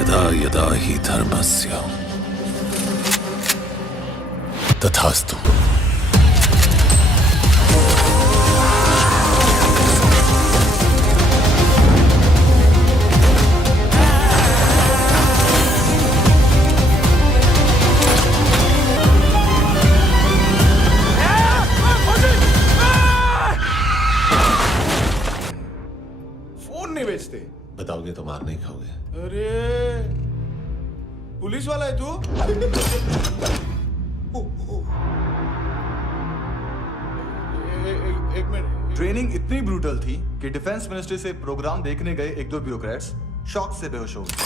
यदा यदा हि धर्मस्य तथास्तु। फोन नहीं बेचते? बताओगे तो मार नहीं खाओगे। अरे पुलिस वाला है तू? एक मिनट। ट्रेनिंग इतनी ब्रूटल थी कि डिफेंस मिनिस्ट्री से प्रोग्राम देखने गए एक दो ब्यूरोक्रेट्स शॉक से बेहोश हो गए।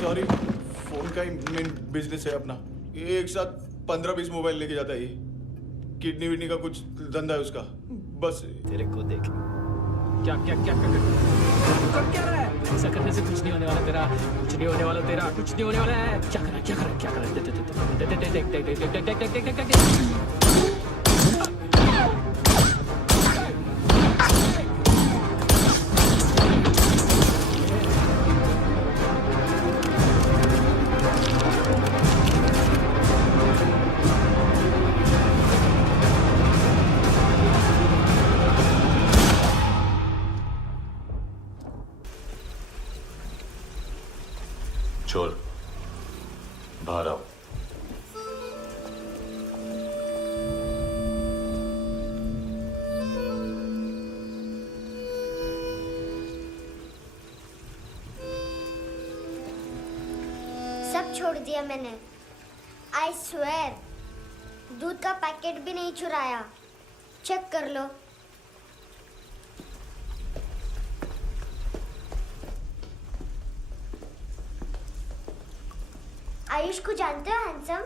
सॉरी, फोन का ही मेन बिजनेस है अपना। एक साथ 15-20 मोबाइल लेके जाता है ये। किडनी विडनी का कुछ धंधा है उसका। बस तेरे को देख क्या क्या क्या क्या कर क्या रहा है? ऐसा करने से कुछ नहीं होने वाला तेरा, कुछ नहीं होने वाला तेरा, कुछ नहीं होने वाला है। क्या कर रहा है, क्या कर रहा है, क्या कर रहा है? चोर बाहर आओ। सब छोड़ दिया मैंने। आई स्वेयर, दूध का पैकेट भी नहीं चुराया। चेक कर लो। आयुष को जानते हो हैंडसम?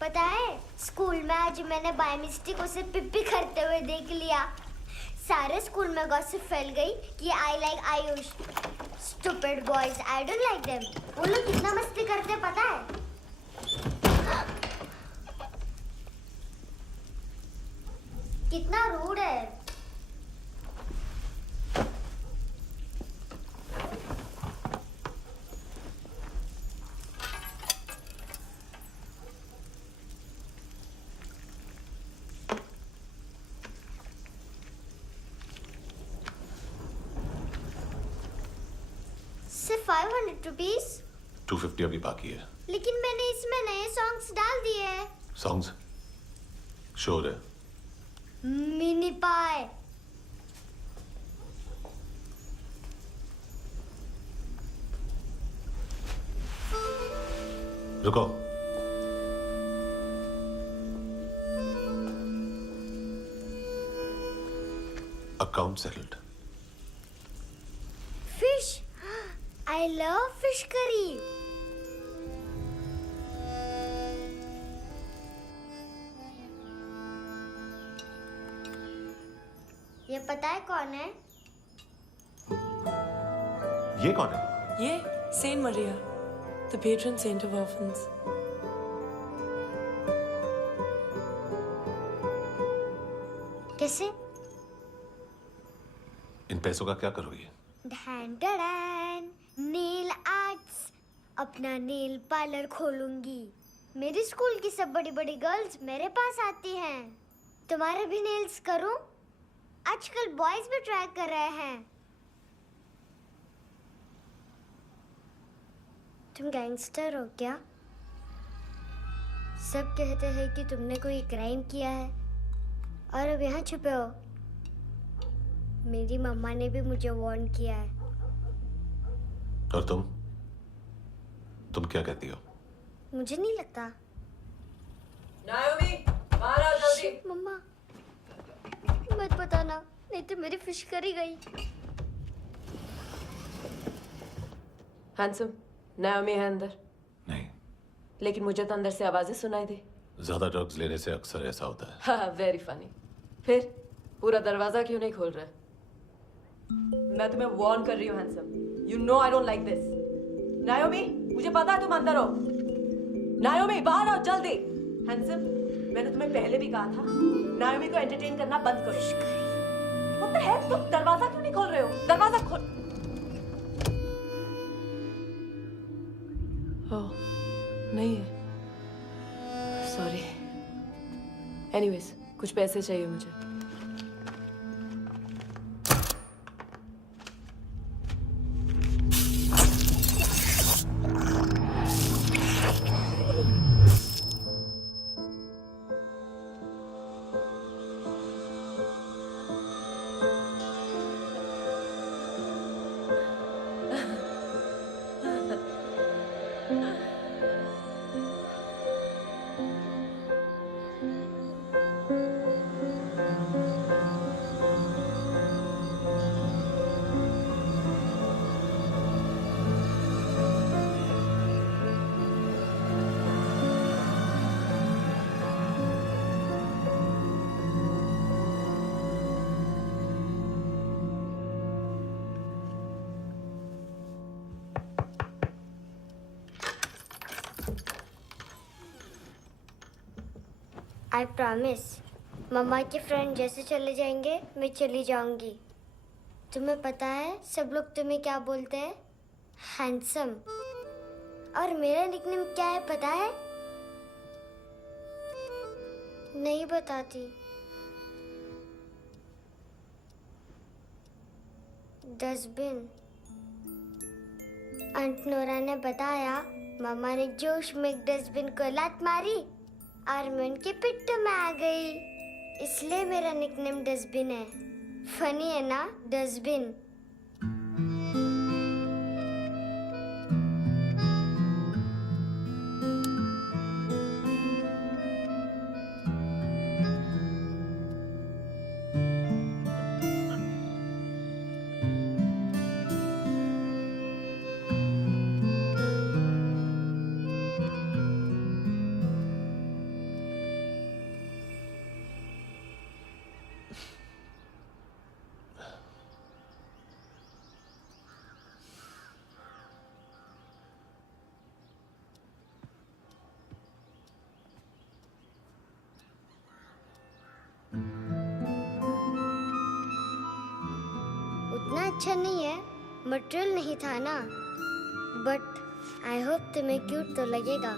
पता है, स्कूल में आज मैंने बाय मिस्टेक उसे पिप्पी करते हुए देख लिया। सारे स्कूल में गॉसिप फैल गई कि I like Ayush. Stupid boys, I don't like them. वो लोग कितना मस्ती करते पता है? कितना रूड है। सिर्फ 500 रुपीस? 250 अभी बाकी है। लेकिन मैंने इसमें नए सॉन्ग्स डाल दिए हैं। सॉन्ग्स शोर है। मिनी पाए। रुको। Account settled. Fish, I love fish curry. ये पता है कौन है? ये कौन है? ये saint Maria, the patron saint of orphans. कैसे? इन पैसों का क्या करोगे? ढैन ढैन, नेल आर्ट्स। अपना नेल पार्लर खोलूंगी। मेरी स्कूल की सब बड़ी बड़ी गर्ल्स मेरे पास आती हैं। तुम्हारे भी नेल्स करूं? आजकल बॉयज भी ट्राई कर रहे हैं। तुम गैंगस्टर हो क्या? सब कहते हैं कि तुमने कोई क्राइम किया है और अब यहाँ छुपे हो। मेरी मम्मा ने भी मुझे वार्न किया है। और तुम क्या कहती हो? मुझे नहीं लगता। नायोमी, बाहर आओ जल्दी। मम्मा मत बताना, नहीं तो मेरी फिश करी गई। हैंडसम, नायोमी है अंदर। नहीं, लेकिन मुझे तो अंदर से आवाजें सुनाई दी। ज्यादा ड्रग्स लेने से अक्सर ऐसा होता है। हाँ, वेरी फनी। फिर पूरा दरवाजा क्यों नहीं खोल रहा? मैं तुम्हें वार्न कर रही हूँ handsome. You know I don't like this. नायोमी, मुझे पता है तुम अंदर हो। नायोमी, बाहर आओ जल्दी। हैंडसम, मैंने तुम्हें पहले भी कहा था नायोमी को एंटरटेन करना बंद करो। What the hell? तुम दरवाजा क्यों नहीं खोल रहे हो? दरवाजा खोल। ओह, नहीं है। सॉरी। एनीवेज, कुछ पैसे चाहिए मुझे। आई प्रॉमिस, मम्मा के फ्रेंड जैसे चले जाएंगे मैं चली जाऊंगी। तुम्हें पता है सब लोग तुम्हें क्या बोलते हैं? हैंडसम। और मेरा निकनेम क्या है पता है? नहीं बताती। डस्टबिन। आंट नोरा ने बताया मम्मा ने जोश में एक डस्टबिन को लात मारी और मैं उनके पिट्ठू में आ गई, इसलिए मेरा निकनेम डस्टबिन है। फनी है ना, डस्टबिन। उतना अच्छा नहीं है, मटेरियल नहीं था ना, बट आई होप तुम्हें क्यूट तो लगेगा।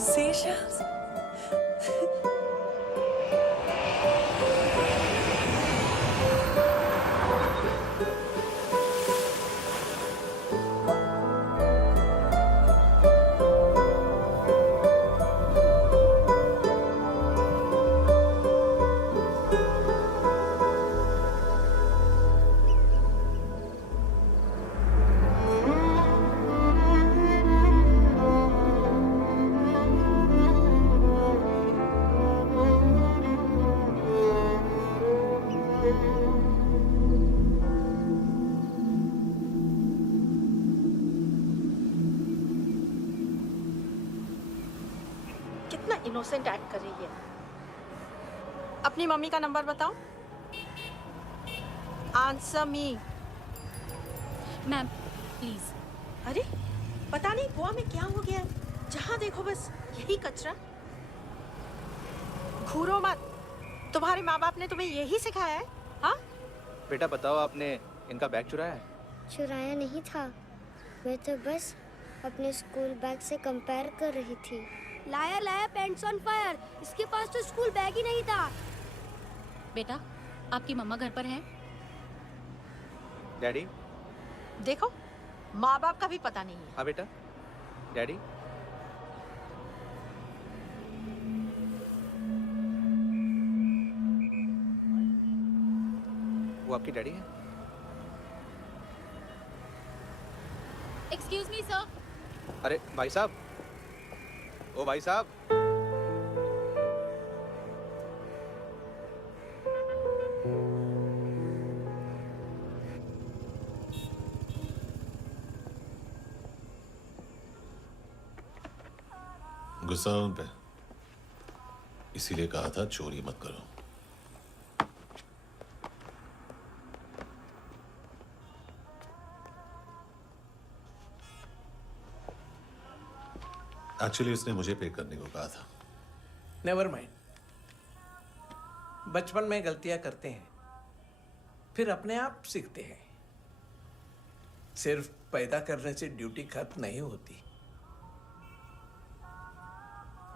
Seashells? कितना इनोसेंट एक्ट कर रही है। अपनी मम्मी का नंबर बताओ। Answer me. Ma'am please. अरे पता नहीं गोवा में क्या हो गया है, जहाँ देखो बस यही कचरा। घूरो मत, तुम्हारे माँ बाप ने तुम्हें यही सिखाया है? हाँ बेटा बताओ, आपने इनका बैग चुराया है? चुराया नहीं था, मैं तो बस अपने स्कूल बैग से कंपेयर कर रही थी। Liar liar pants on fire, इसके पास तो स्कूल बैग ही नहीं था। बेटा आपकी मम्मा घर पर हैं? डैडी? देखो माँ बाप का भी पता नहीं है। हाँ बेटा। डैडी? वो आपकी डैडी है? Excuse me sir. अरे भाई साहब, ओ भाई साहब। गुस्सा उन पे, इसीलिए कहा था चोरी मत करो। एक्चुअली उसने मुझे पे करने को कहा था। नेवर माइंड, बचपन में गलतियां करते हैं, फिर अपने आप सीखते हैं। सिर्फ पैदा करने से ड्यूटी खत्म नहीं होती।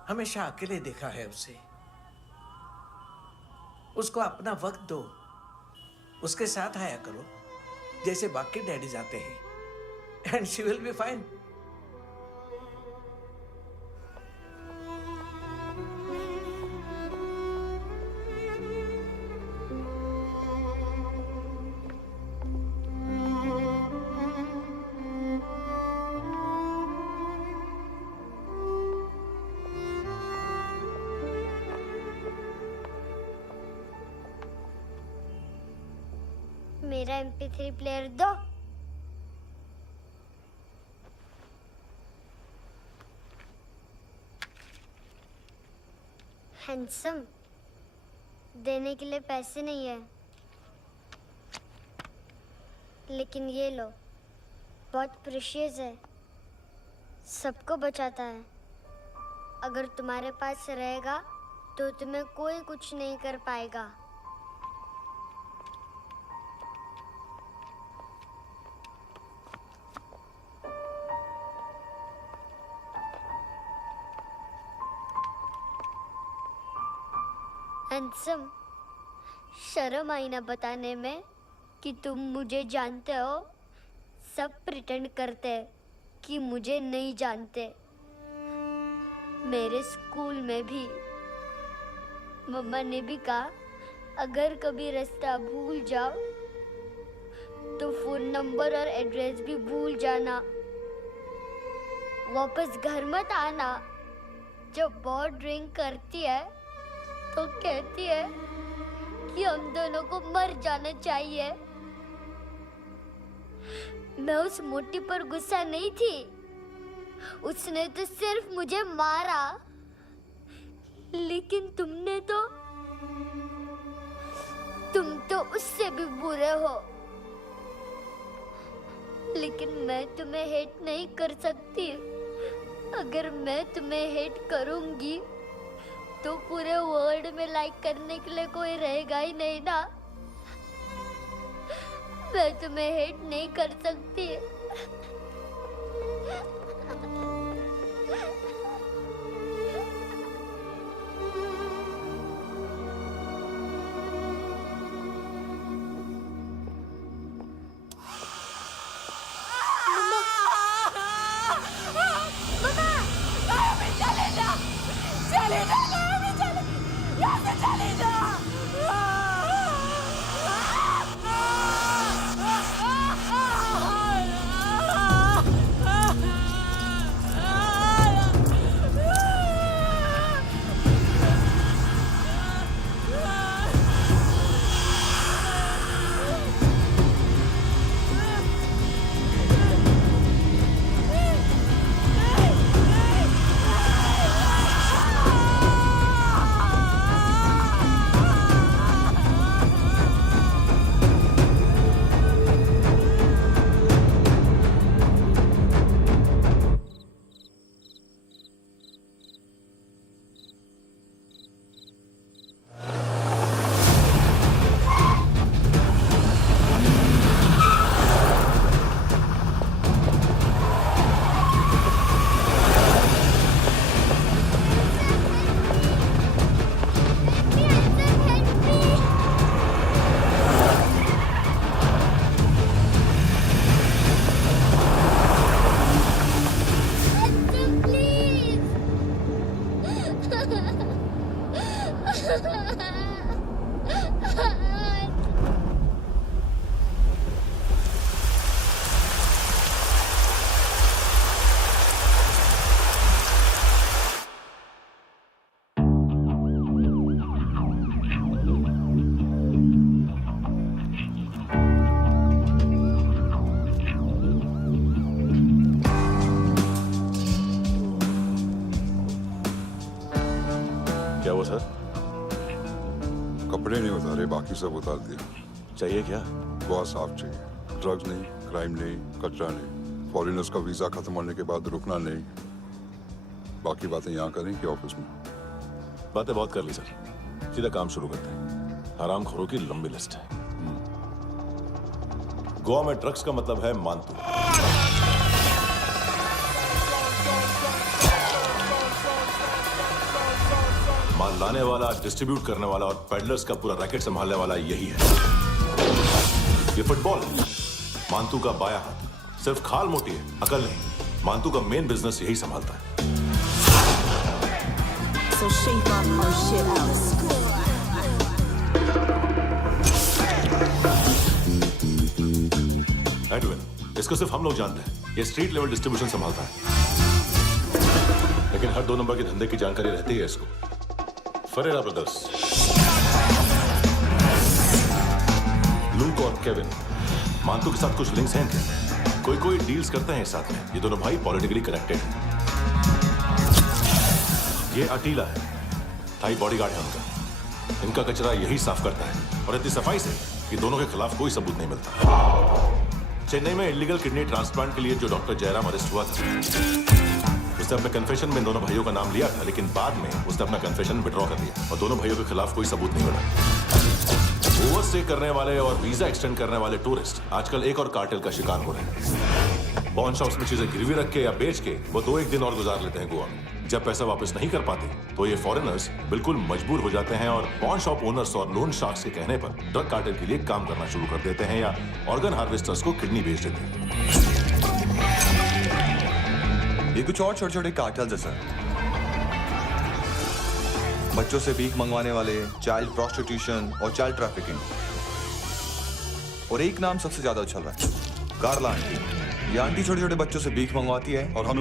हमेशा अकेले देखा है उसे। उसको अपना वक्त दो, उसके साथ आया करो जैसे बाकी डैडीज आते हैं, and she will be fine. मेरा MP3 प्लेयर दो। हैंडसम, देने के लिए पैसे नहीं है, लेकिन ये लो, बहुत प्रेशियस है, सबको बचाता है। अगर तुम्हारे पास रहेगा तो तुम्हें कोई कुछ नहीं कर पाएगा। हैंडसम, शर्म आई ना बताने में कि तुम मुझे जानते हो। सब प्रिटेंड करते हैं कि मुझे नहीं जानते। मेरे स्कूल में भी मम्मा ने भी कहा, अगर कभी रास्ता भूल जाओ तो फोन नंबर और एड्रेस भी भूल जाना, वापस घर मत आना। जब बहुत ड्रिंक करती है तो कहती है कि हम दोनों को मर जाना चाहिए। मैं उस मोटी पर गुस्सा नहीं थी, उसने तो सिर्फ मुझे मारा, लेकिन तुम तो उससे भी बुरे हो। लेकिन मैं तुम्हें हेट नहीं कर सकती। अगर मैं तुम्हें हेट करूंगी तो पूरे वर्ल्ड में लाइक करने के लिए कोई रहेगा ही नहीं ना। मैं तुम्हें हेट नहीं कर सकती। कपड़े नहीं उतारे, बाकी सब उतार दिए। चाहिए क्या? बहुत साफ चाहिए। ड्रग्स नहीं, क्राइम नहीं, कचरा नहीं। फॉरेनर्स का वीजा खत्म होने के बाद रुकना नहीं। बाकी बातें यहाँ करें कि ऑफिस में? बातें बहुत कर ली सर, सीधा काम शुरू करते हैं। हरामखोरों की लंबी लिस्ट है। गोवा में ड्रग्स का मतलब है मानतू। माल लाने वाला, डिस्ट्रीब्यूट करने वाला और पेडलर्स का पूरा रैकेट संभालने वाला यही है। ये फुटबॉल मानतू का बाया हाथ। सिर्फ खाल मोटी है, अकल नहीं। मानतू का मेन बिजनेस यही संभालता है। So shape up or shit out. Edwin, इसको सिर्फ हम लोग जानते हैं। ये स्ट्रीट लेवल डिस्ट्रीब्यूशन संभालता है, लेकिन हर 2 नंबर के धंधे की जानकारी रहती है इसको। फरेरा ब्रदर्स, लूक और केविन, मानतू के साथ कुछ लिंक्स हैं क्या? कोई डील्स करते हैं साथ में। ये दोनों भाई पॉलिटिकली कनेक्टेड हैं। ये अटीला है, थाई बॉडीगार्ड है उनका। इनका कचरा यही साफ करता है, और इतनी सफाई से कि दोनों के खिलाफ कोई सबूत नहीं मिलता। चेन्नई में इलीगल किडनी ट्रांसप्लांट के लिए जो डॉक्टर जयराम अरेस्ट हुआ था, उसने अपने कन्फेशन में दोनों भाइयों का नाम लिया था, लेकिन बाद में उसने अपना कन्फेशन विड्रॉ कर लिया और दोनों भाइयों के खिलाफ कोई सबूत नहीं मिला। ओवरस्टे करने वाले और वीजा एक्सटेंड करने वाले टूरिस्ट आजकल एक और कार्टेल का शिकार हो रहे हैं। पॉन शॉप्स में चीजें गिरवी रख के या बेच के वो 2-1 दिन और गुजार लेते हैं गोवा में। जब पैसा वापस नहीं कर पाते तो ये फॉरेनर्स बिल्कुल मजबूर हो जाते हैं और पॉन शॉप ओनर्स और लोन शार्क्स के कहने पर ड्रग कार्टेल के लिए काम करना शुरू कर देते हैं या ऑर्गन हार्वेस्टर्स को किडनी बेच देते हैं। ये कुछ और छोटे छोटे कार्टेल्स है सर। बच्चों से भीख मंगवाने वाले, चाइल्ड प्रोस्टिट्यूशन और चाइल्ड ट्रैफिकिंग। और एक नाम सबसे ज्यादा उछल रहा है, कार्ला आंटी। ये आंटी छोटे छोटे बच्चों से भीख मंगवाती है और हम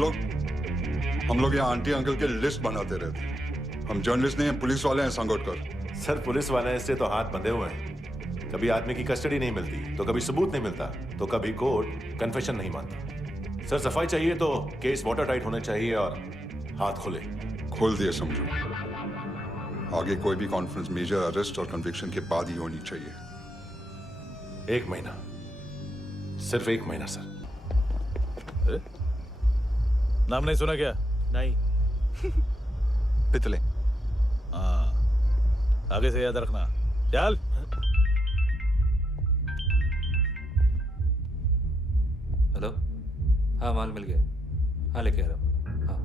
लोग यहाँ आंटी अंकल के लिस्ट बनाते रहते। हम जर्नलिस्ट नहीं हैं, पुलिस वाले हैं संगोटकर। सर पुलिस वाले हैं, इससे तो हाथ बंधे हुए हैं। कभी आदमी की कस्टडी नहीं मिलती तो कभी सबूत नहीं मिलता तो कभी कोर्ट कन्फेशन नहीं मानता। सर सफाई चाहिए तो केस वाटर टाइट होने चाहिए और हाथ खुले। खोल दिए समझो। आगे कोई भी कॉन्फ्रेंस मेजर अरेस्ट और कन्विक्शन के बाद ही होनी चाहिए। 1 महीना, सिर्फ 1 महीना सर। नाम नहीं सुना क्या? नहीं। पितले। हाँ, आगे से याद रखना। चल। हेलो, हाँ माल मिल गया। हाँ लेके आ रहा हूँ। हाँ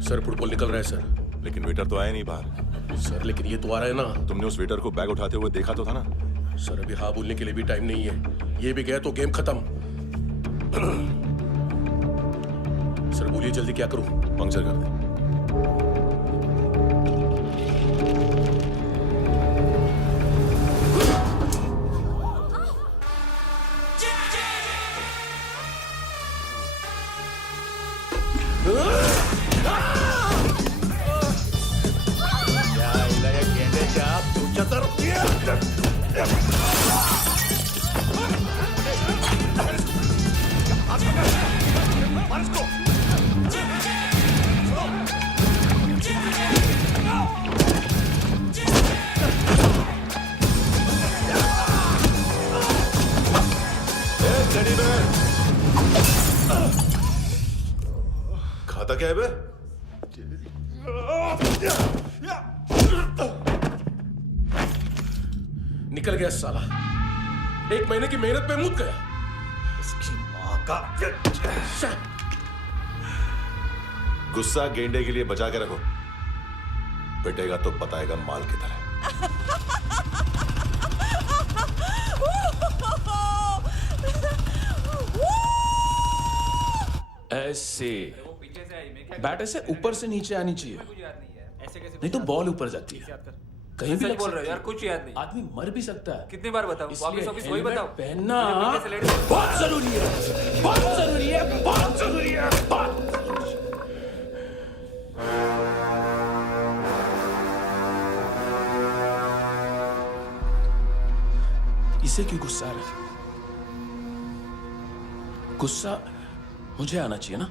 सर फुटबॉल निकल रहा है सर। लेकिन वेटर तो आया नहीं बाहर। सर लेकिन ये तो आ रहा है ना। तुमने उस वेटर को बैग उठाते हुए देखा तो था ना? सर अभी हाँ बोलने के लिए भी टाइम नहीं है। ये भी गया तो गेम खत्म। सर बोलिए जल्दी क्या करूं? पंक्चर कर दे। खाता क्या है बे? निकल गया साला। 1 महीने की मेहनत पे मुद गया। इसकी माँ का। गुस्सा गेंडे के लिए बचा के रखो, पिटेगा तो बताएगा माल की तरह। ऐसे बैट ऐसे ऊपर से नीचे आनी चाहिए, नहीं तो बॉल ऊपर जाती है। कहीं भी बोल रहे हो यार, कुछ याद नहीं। आदमी मर भी सकता है। कितनी बार बताऊं? वापिस वही बताओ। पहनना बहुत जरूरी है, बहुत जरूरी है, बहुत जरूरी है, बहुत। इससे क्यों गुस्सा आ रहा है? गुस्सा मुझे आना चाहिए ना।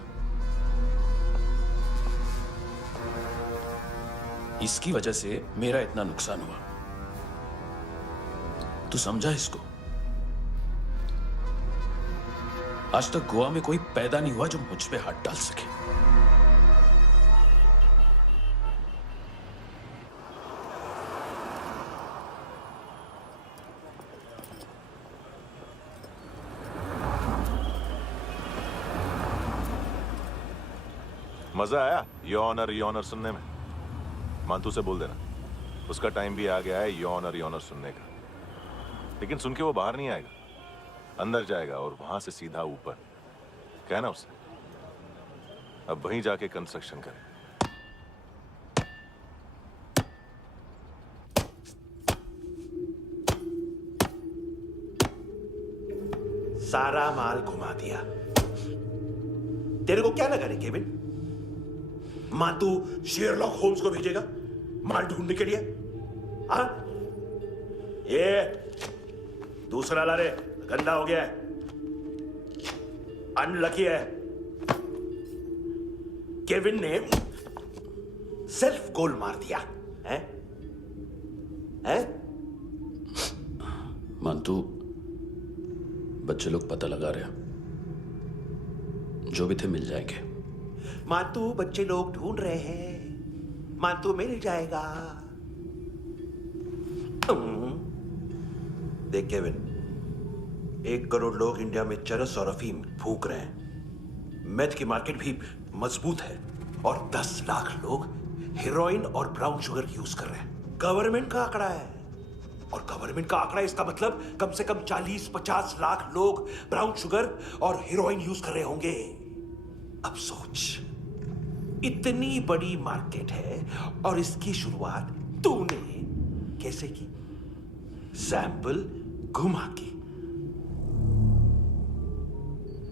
इसकी वजह से मेरा इतना नुकसान हुआ। तू समझा इसको? आज तक गोवा में कोई पैदा नहीं हुआ जो मुझ पे हाथ डाल सके। मजा आया योनर सुनने में? मानतू से बोल देना उसका टाइम भी आ गया है योनर सुनने का। लेकिन सुन के वो बाहर नहीं आएगा, अंदर जाएगा और वहां से सीधा ऊपर। कहना उसे अब वहीं जाके कंस्ट्रक्शन करे। सारा माल घुमा दिया। तेरे को क्या लगा रे केविन? मां तू शेरलॉक होम्स को भेजेगा माल ढूंढने के लिए? हाँ? ये दूसरा ला रे, गंदा हो गया है, अनलकी है। केविन ने सेल्फ गोल मार दिया है? हैं? मानतू, बच्चे लोग पता लगा रहे हैं, जो भी थे मिल जाएंगे। मानतू बच्चे लोग ढूंढ रहे हैं, मानतू मिल जाएगा। देख केविन, 1 करोड़ लोग इंडिया में चरस और अफीम फूक रहे हैं। मेथ की मार्केट भी मजबूत है और 10 लाख लोग हेरोइन और ब्राउन शुगर यूज कर रहे हैं। गवर्नमेंट का आंकड़ा है, और गवर्नमेंट का आंकड़ा इसका मतलब कम से कम 40-50 लाख लोग ब्राउन शुगर और हेरोइन यूज कर रहे होंगे। अब सोच, इतनी बड़ी मार्केट है और इसकी शुरुआत तूने कैसे की? सैंपल घुमा के।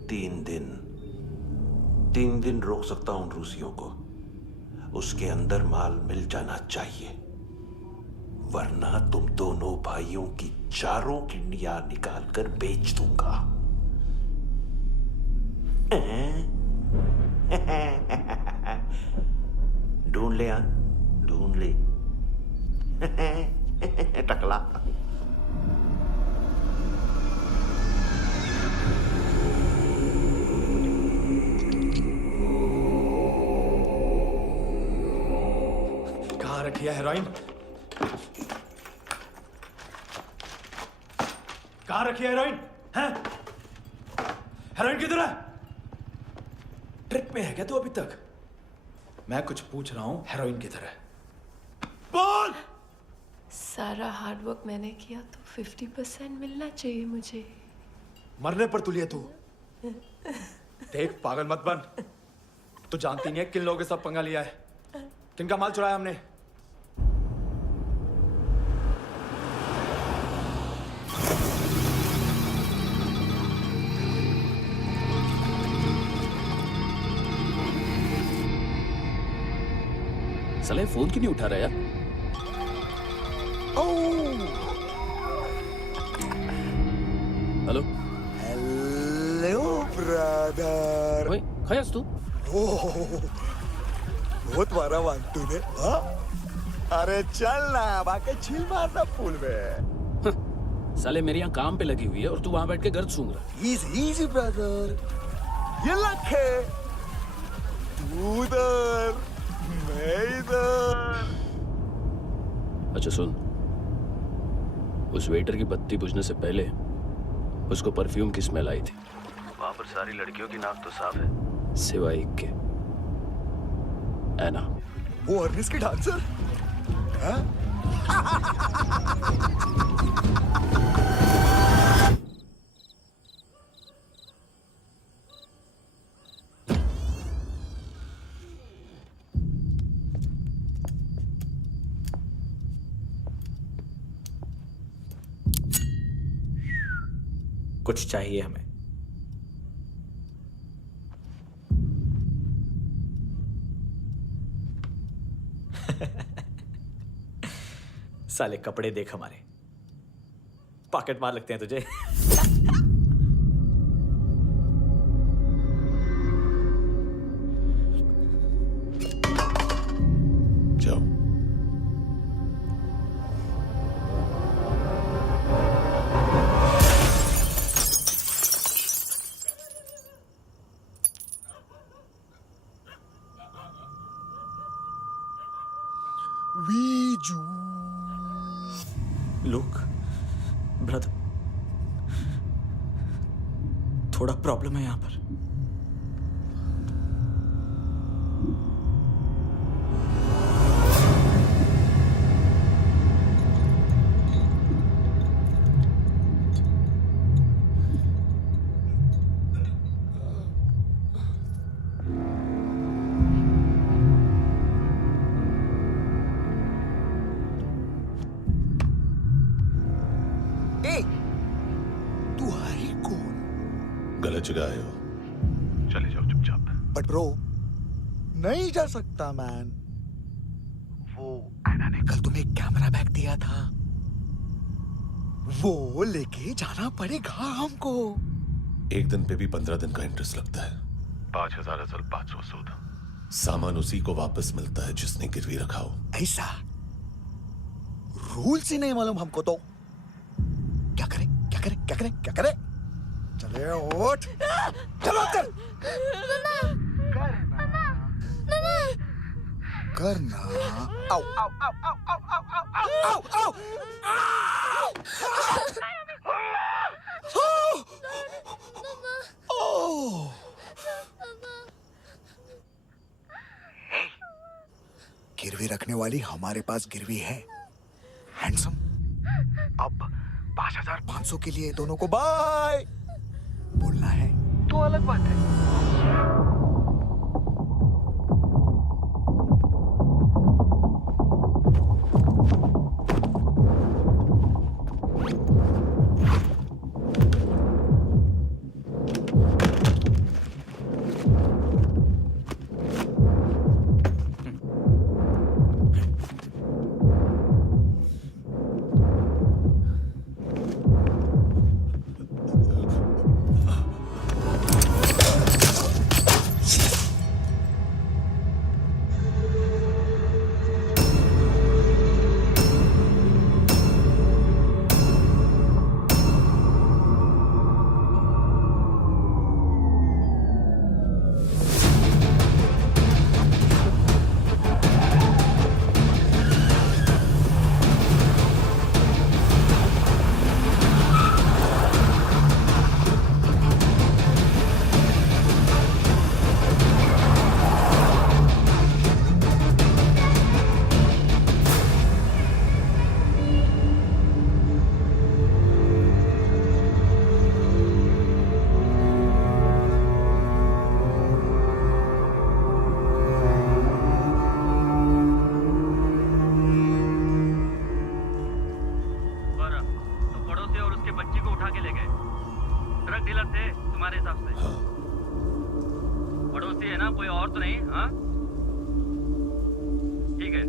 3 दिन रोक सकता हूं रूसियों को, उसके अंदर माल मिल जाना चाहिए, वरना तुम दोनों भाइयों की 4 किडनियां निकाल कर बेच दूंगा। ढूंढ ले, ढूंढ ले टकला। कहाँ रखी है हेरोइन? कहाँ रखी है हेरोइन? हैं? हेरोइन किधर है? ट्रिप पे है क्या तू अभी तक? मैं कुछ पूछ रहा हूं, हेरोइन किधर है? बोल! सारा हार्डवर्क मैंने किया तो 50% मिलना चाहिए मुझे। मरने पर तुलिए तू। देख, पागल मत बन। तू जानती नहीं है किन लोगों के साथ पंगा लिया है, किनका माल चुराया हमने। साले फोन क्यों नहीं उठा रहा यार? Hello hello brother. ओए, खयास तू? बहुत मारा वांटू ने। हाँ? अरे चल ना, बाकी चिल मारना पूल में। साले मेरी यहाँ काम पे लगी हुई है और तू वहां बैठ के गर्द सूंघ रहा। इजी ब्रदर, ये लक है। तू उधर, मैं इधर। अच्छा सुन, उस वेटर की बत्ती बुझने से पहले उसको परफ्यूम की स्मेल आई थी। वहां पर सारी लड़कियों की नाक तो साफ है, सिवाय एक के, एना। वो अर्निस की डांसर? हाँ? कुछ चाहिए हमें। साले कपड़े देख हमारे, पॉकेट मार लगते हैं तुझे। जाओ। वीजू लुक ब्रदर, थोड़ा प्रॉब्लम है यहाँ पर। तू है कौन? गलत जगह आए हो, चले जाओ चुपचाप। बट ब्रो नहीं जा सकता मैन। वो एना ने कल तुम्हें एक कैमरा बैग दिया था, वो लेके जाना पड़ेगा हमको। एक दिन पे भी 15 दिन का इंटरेस्ट लगता है। 5,000 असल 500 सूद। सामान उसी को वापस मिलता है जिसने गिरवी रखा हो। ऐसा रूल से नहीं मालूम हमको तो। क्या करें क्या करें क्या करें क्या करें? चले उठ, चलो कर करना। आओ आओ आओ आओ आओ आओ आओ आओ आओ। गिरवी रखने वाली हमारे पास गिरवी है हैंडसम। अब 5,500 के लिए दोनों को बाय बोलना है तो अलग बात है।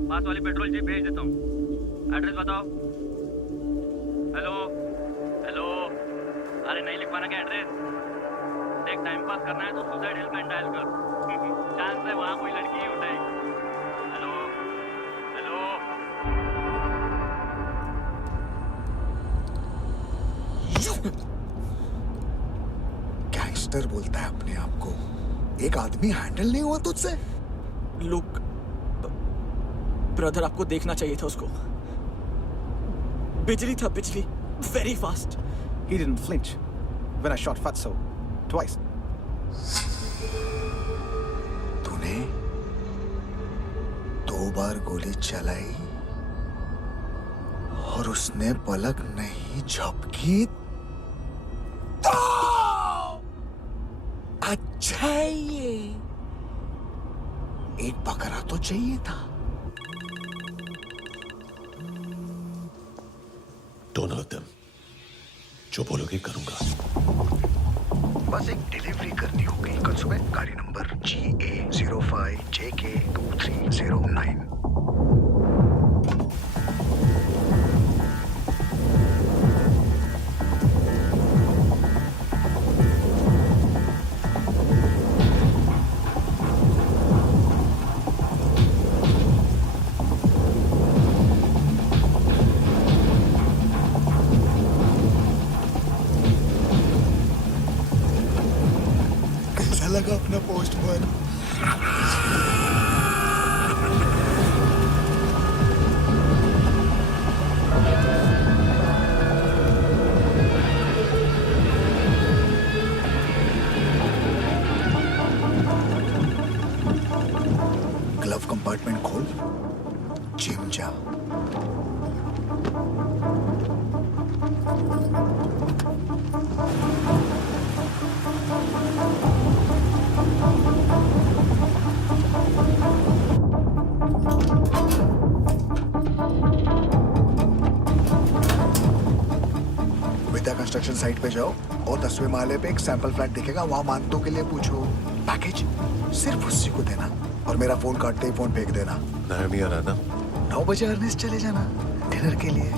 पास वाली पेट्रोल जीप भेज देता हूँ। एड्रेस बताओ। हेलो हेलो, अरे नहीं लिख पाना क्या एड्रेस? देख टाइम पास करना है तो सुसाइड हेल्पलाइन डायल कर। चांस है वहाँ कोई लड़की ही उठाएगी। Hello hello. गैंगस्टर बोलता है अपने आप को। एक आदमी हैंडल नहीं हुआ तुझसे? लुक ब्रदर, आपको देखना चाहिए था उसको। बिजली था, बिजली, very fast. He didn't flinch when I shot Fatso twice. तूने 2 बार गोली चलाई और उसने पलक नहीं झपकी तो अच्छा ये एक बकरा तो चाहिए था। Don't hurt them. जो बोलोगे करूंगा। बस एक डिलीवरी करनी होगी कल सुबह, गाड़ी नंबर GA05JK2309। ग्लव कंपार्टमेंट खोल, जिम जा। विद्या कंस्ट्रक्शन साइट पे जाओ और 10वें माले पे एक सैंपल फ्लैट दिखेगा, वहां मानतों के लिए पूछो। पैकेज सिर्फ उसी को देना और मेरा फोन काटते ही फोन फेंक देना। नायमी आ रहा ना? 9 बजे अर्नेस्ट चले जाना डिनर के लिए।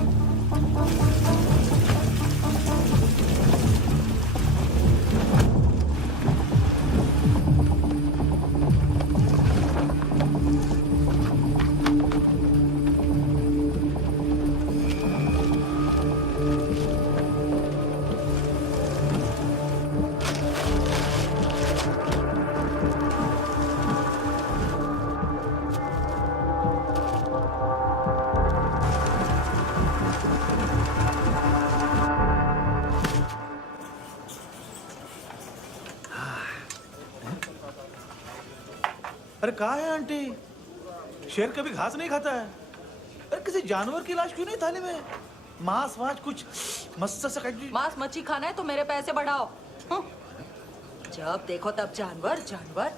अरे कहाँ है आंटी? शेर कभी घास नहीं खाता है। अरे किसी जानवर की लाश क्यों नहीं थाली में? मांस वास कुछ मस्त सा मांस मच्छी खाना है तो मेरे पैसे बढ़ाओ। जब देखो तब जानवर जानवर।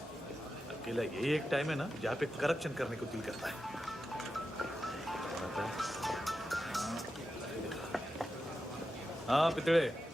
अकेला यही एक टाइम है ना जहाँ पे करप्शन करने को दिल करता है। हाँ पितड़े।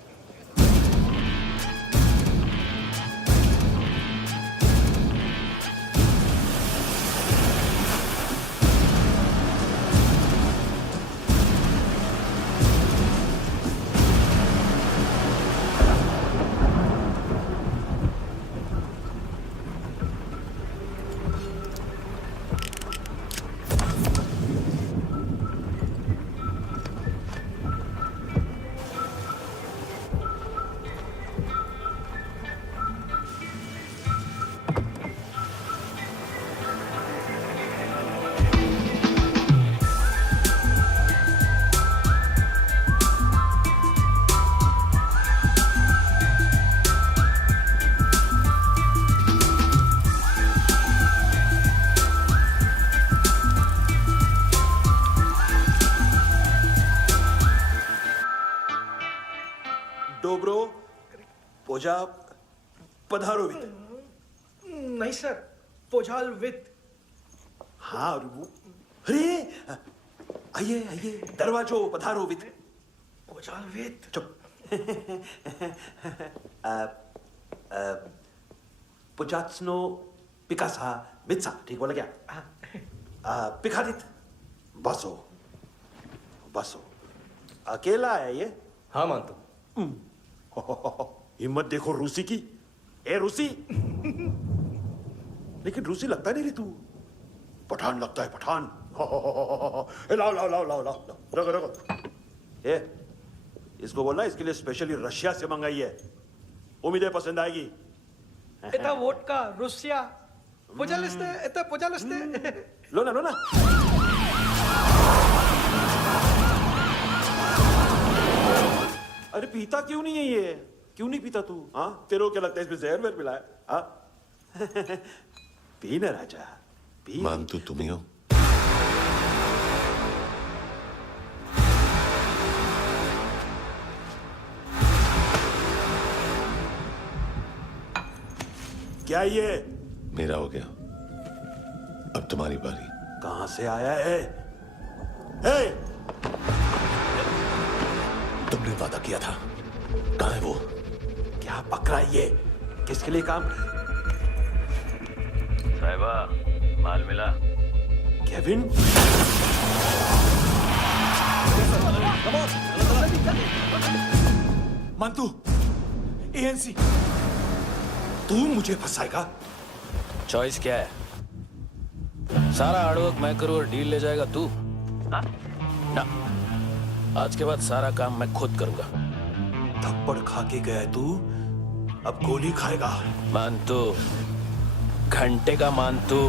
डोब्रो पोजा पधारोवित। नहीं सर, पोजाल विथ। हाँ अरे आइए आइए, दरवाजो पधारोवित। पोजाल विथ। चुप। पुजात्सनो पिकासा मित्सा, ठीक बोला क्या? पिखादित बसो बसो। अकेला है ये? हाँ मानतो। हिम्मत देखो रूसी की। ए रूसी। लेकिन रूसी लगता नहीं रे तू, पठान लगता है, पठान। लाओ लाओ लाओ लाओ लाओ, रखो रखो। ए इसको बोलना इसके लिए स्पेशली रशिया से मंगाई है, उम्मीद है पसंद आएगी। इतना वोडका रुसिया पोजालिस्ते, इतना पोजालिस्ते। लो ना लो ना। अरे पीता क्यों नहीं है ये? क्यों नहीं पीता तू? हाँ तेरे को क्या लगता है इसमें जहर वहर मिला है? हाँ पी ना राजा पी। मानतू तुम ही हो। क्या ये? मेरा हो गया, अब तुम्हारी बारी। कहां से आया है? हे! तुमने वादा किया था, कहां है वो? क्या पकड़ा ये? किसके लिए काम? साहिबा माल मिला? केविन? मंतू, एएनसी। तू मुझे फंसाएगा? चॉइस क्या है? सारा हार्डवर्क मैं करूं और डील ले जाएगा तू? ना, आज के बाद सारा काम मैं खुद करूंगा। थप्पड़ खा के गया तू, अब गोली खाएगा। मानतू, घंटे का मानतू,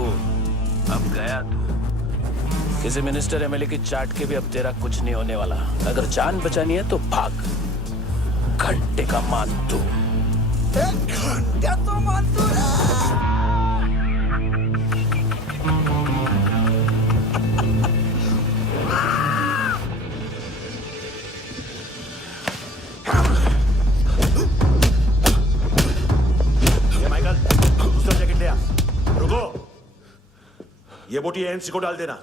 अब गया तू। किसी मिनिस्टर एमएलए की चाट के भी अब तेरा कुछ नहीं होने वाला। अगर जान बचानी है तो भाग। घंटे का मानतू। घंटा तो मानतू। ये बोटी एएनसी को डाल देना।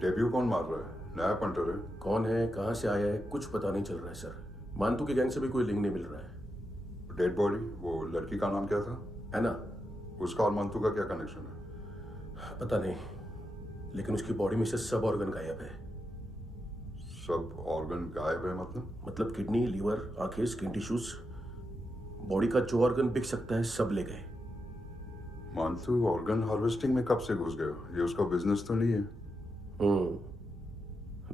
डेब्यू कौन मार रहा है? नया पंटर है? कौन है, कहाँ से आया है, कुछ पता नहीं चल रहा है सर। मानतू की गैंग से भी कोई लिंक नहीं मिल रहा है। डेड बॉडी, वो लड़की का नाम क्या था? एना। उसका और मानतू का क्या कनेक्शन है? पता नहीं, लेकिन उसकी बॉडी में से सब ऑर्गन गायब है। सब ऑर्गन गायब है मतलब किडनी, लीवर, आंखें, स्किन टिश्यूज, बॉडी का जो ऑर्गन बिक सकता है सब ले गए। मानतू ऑर्गन हार्वेस्टिंग में कब से घुस गए? ये उसका बिजनेस तो नहीं है?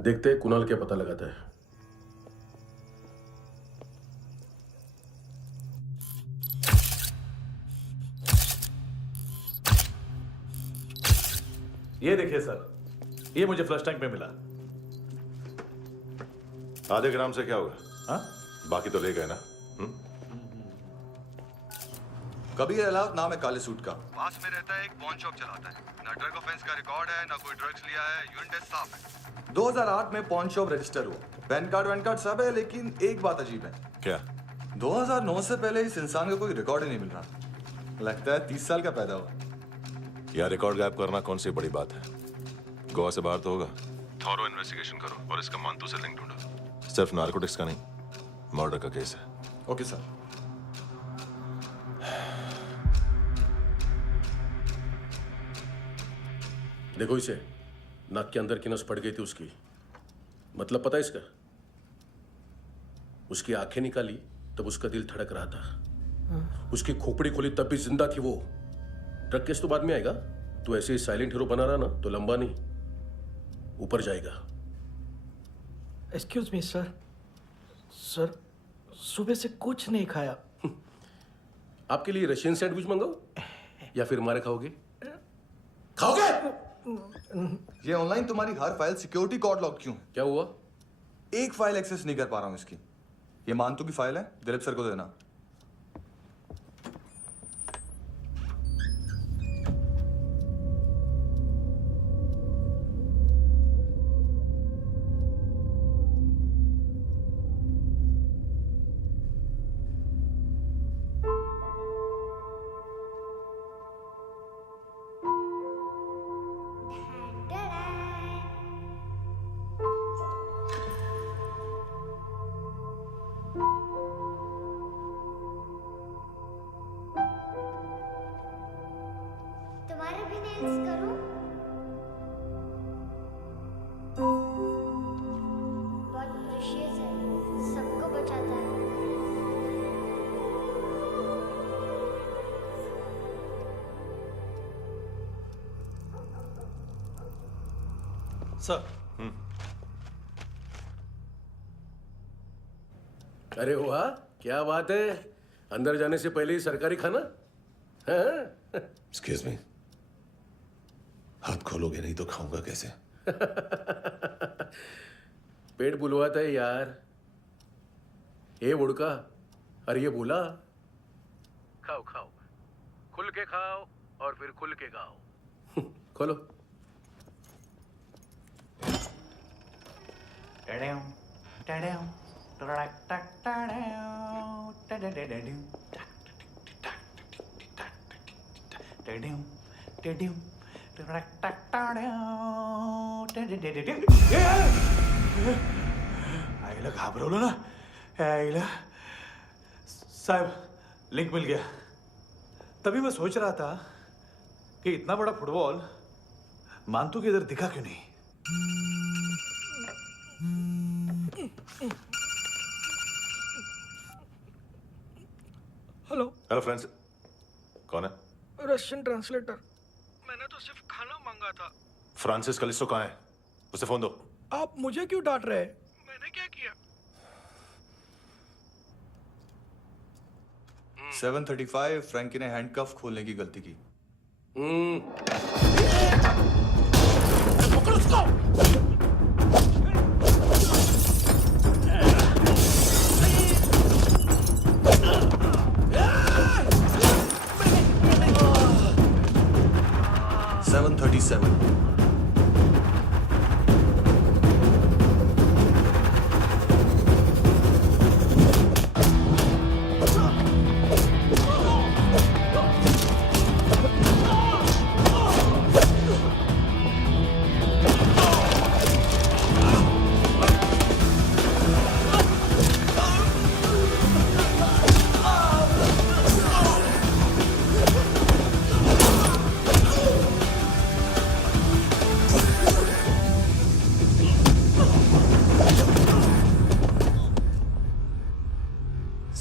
देखते हैं कुणाल क्या पता लगाता है। ये देखिए सर, ये मुझे फ्लश टैंक में मिला। आधे ग्राम से क्या होगा? हाँ, बाकी तो ले गए ना। कबीर अलाउद नाम है काले सूट का, पास में रहता है, एक पॉन शॉप चलाता है। ना ड्रग ऑफेंस का रिकॉर्ड है, ना कोई ड्रग्स लिया है, यूरिन टेस्ट साफ है। 2008 में पॉन शॉप रजिस्टर हुआ, पैन कार्ड सब है, लेकिन एक बात अजीब है। क्या? 2009 से पहले इस इंसान का कोई रिकॉर्ड ही नहीं मिल रहा। लगता है 30 साल का पैदा हुआ। यह रिकॉर्ड गायब करना कौन सी बड़ी बात है? गोवा से बाहर तो होगा। थॉरो इन्वेस्टिगेशन करो और इसका मानतू से लिंक ढूंढो। सिर्फ नारकोटिक्स का नहीं, मर्डर का केस है। Okay sir. देखो इसे, नाक के अंदर की नस पड़ गई थी उसकी। मतलब पता है इसका? उसकी आंखें निकाली तब उसका दिल धड़क रहा था। उसकी खोपड़ी खोली तब भी जिंदा थी वो। ड्रग केस तो बाद में आएगा। तो ऐसे ही साइलेंट हीरो बना रहा ना तो लंबा नहीं, ऊपर जाएगा। एक्सक्यूज मी सर, सर सुबह से कुछ नहीं खाया। आपके लिए रशियन सैंडविच मंगाओ या फिर हमारे खाओगे? खाओगे? ये ऑनलाइन तुम्हारी हर फाइल सिक्योरिटी कोड लॉक क्यों है? क्या हुआ? एक फाइल एक्सेस नहीं कर पा रहा हूं इसकी। ये मानतू की फाइल है, दिलीप सर को देना। तुम्हारे भी नेल्स करूं? बहुत प्रेशियस है, सबको बचाता है। सर। अरे वाह, क्या बात है। अंदर जाने से पहले ही सरकारी खाना। एक्सक्यूज मी, हाथ खोलोगे नहीं तो खाऊंगा कैसे? पेट बुलवाता है यार। ये बुड़का, अरे ये बोला। खाओ खाओ, खुल के खाओ और फिर खुल के गाओ। खोलो। आईला घाबरवलं ना आईला। साहब लिंक मिल गया। तभी मैं सोच रहा था कि इतना बड़ा फुटबॉल मानतू के इधर दिखा क्यों नहीं। हेलो हेलो फ्रेंड्स, कौन है? Russian translator. मैंने तो सिर्फ खाना मांगा था। फ्रांसिस कलिस्टो कहाँ है? उसे फोन दो। आप मुझे क्यों डांट रहे हैं? मैंने क्या किया? 7:35 फ्रैंकी ने हैंडकफ खोलने की गलती की। पकड़ो उसको। 7:37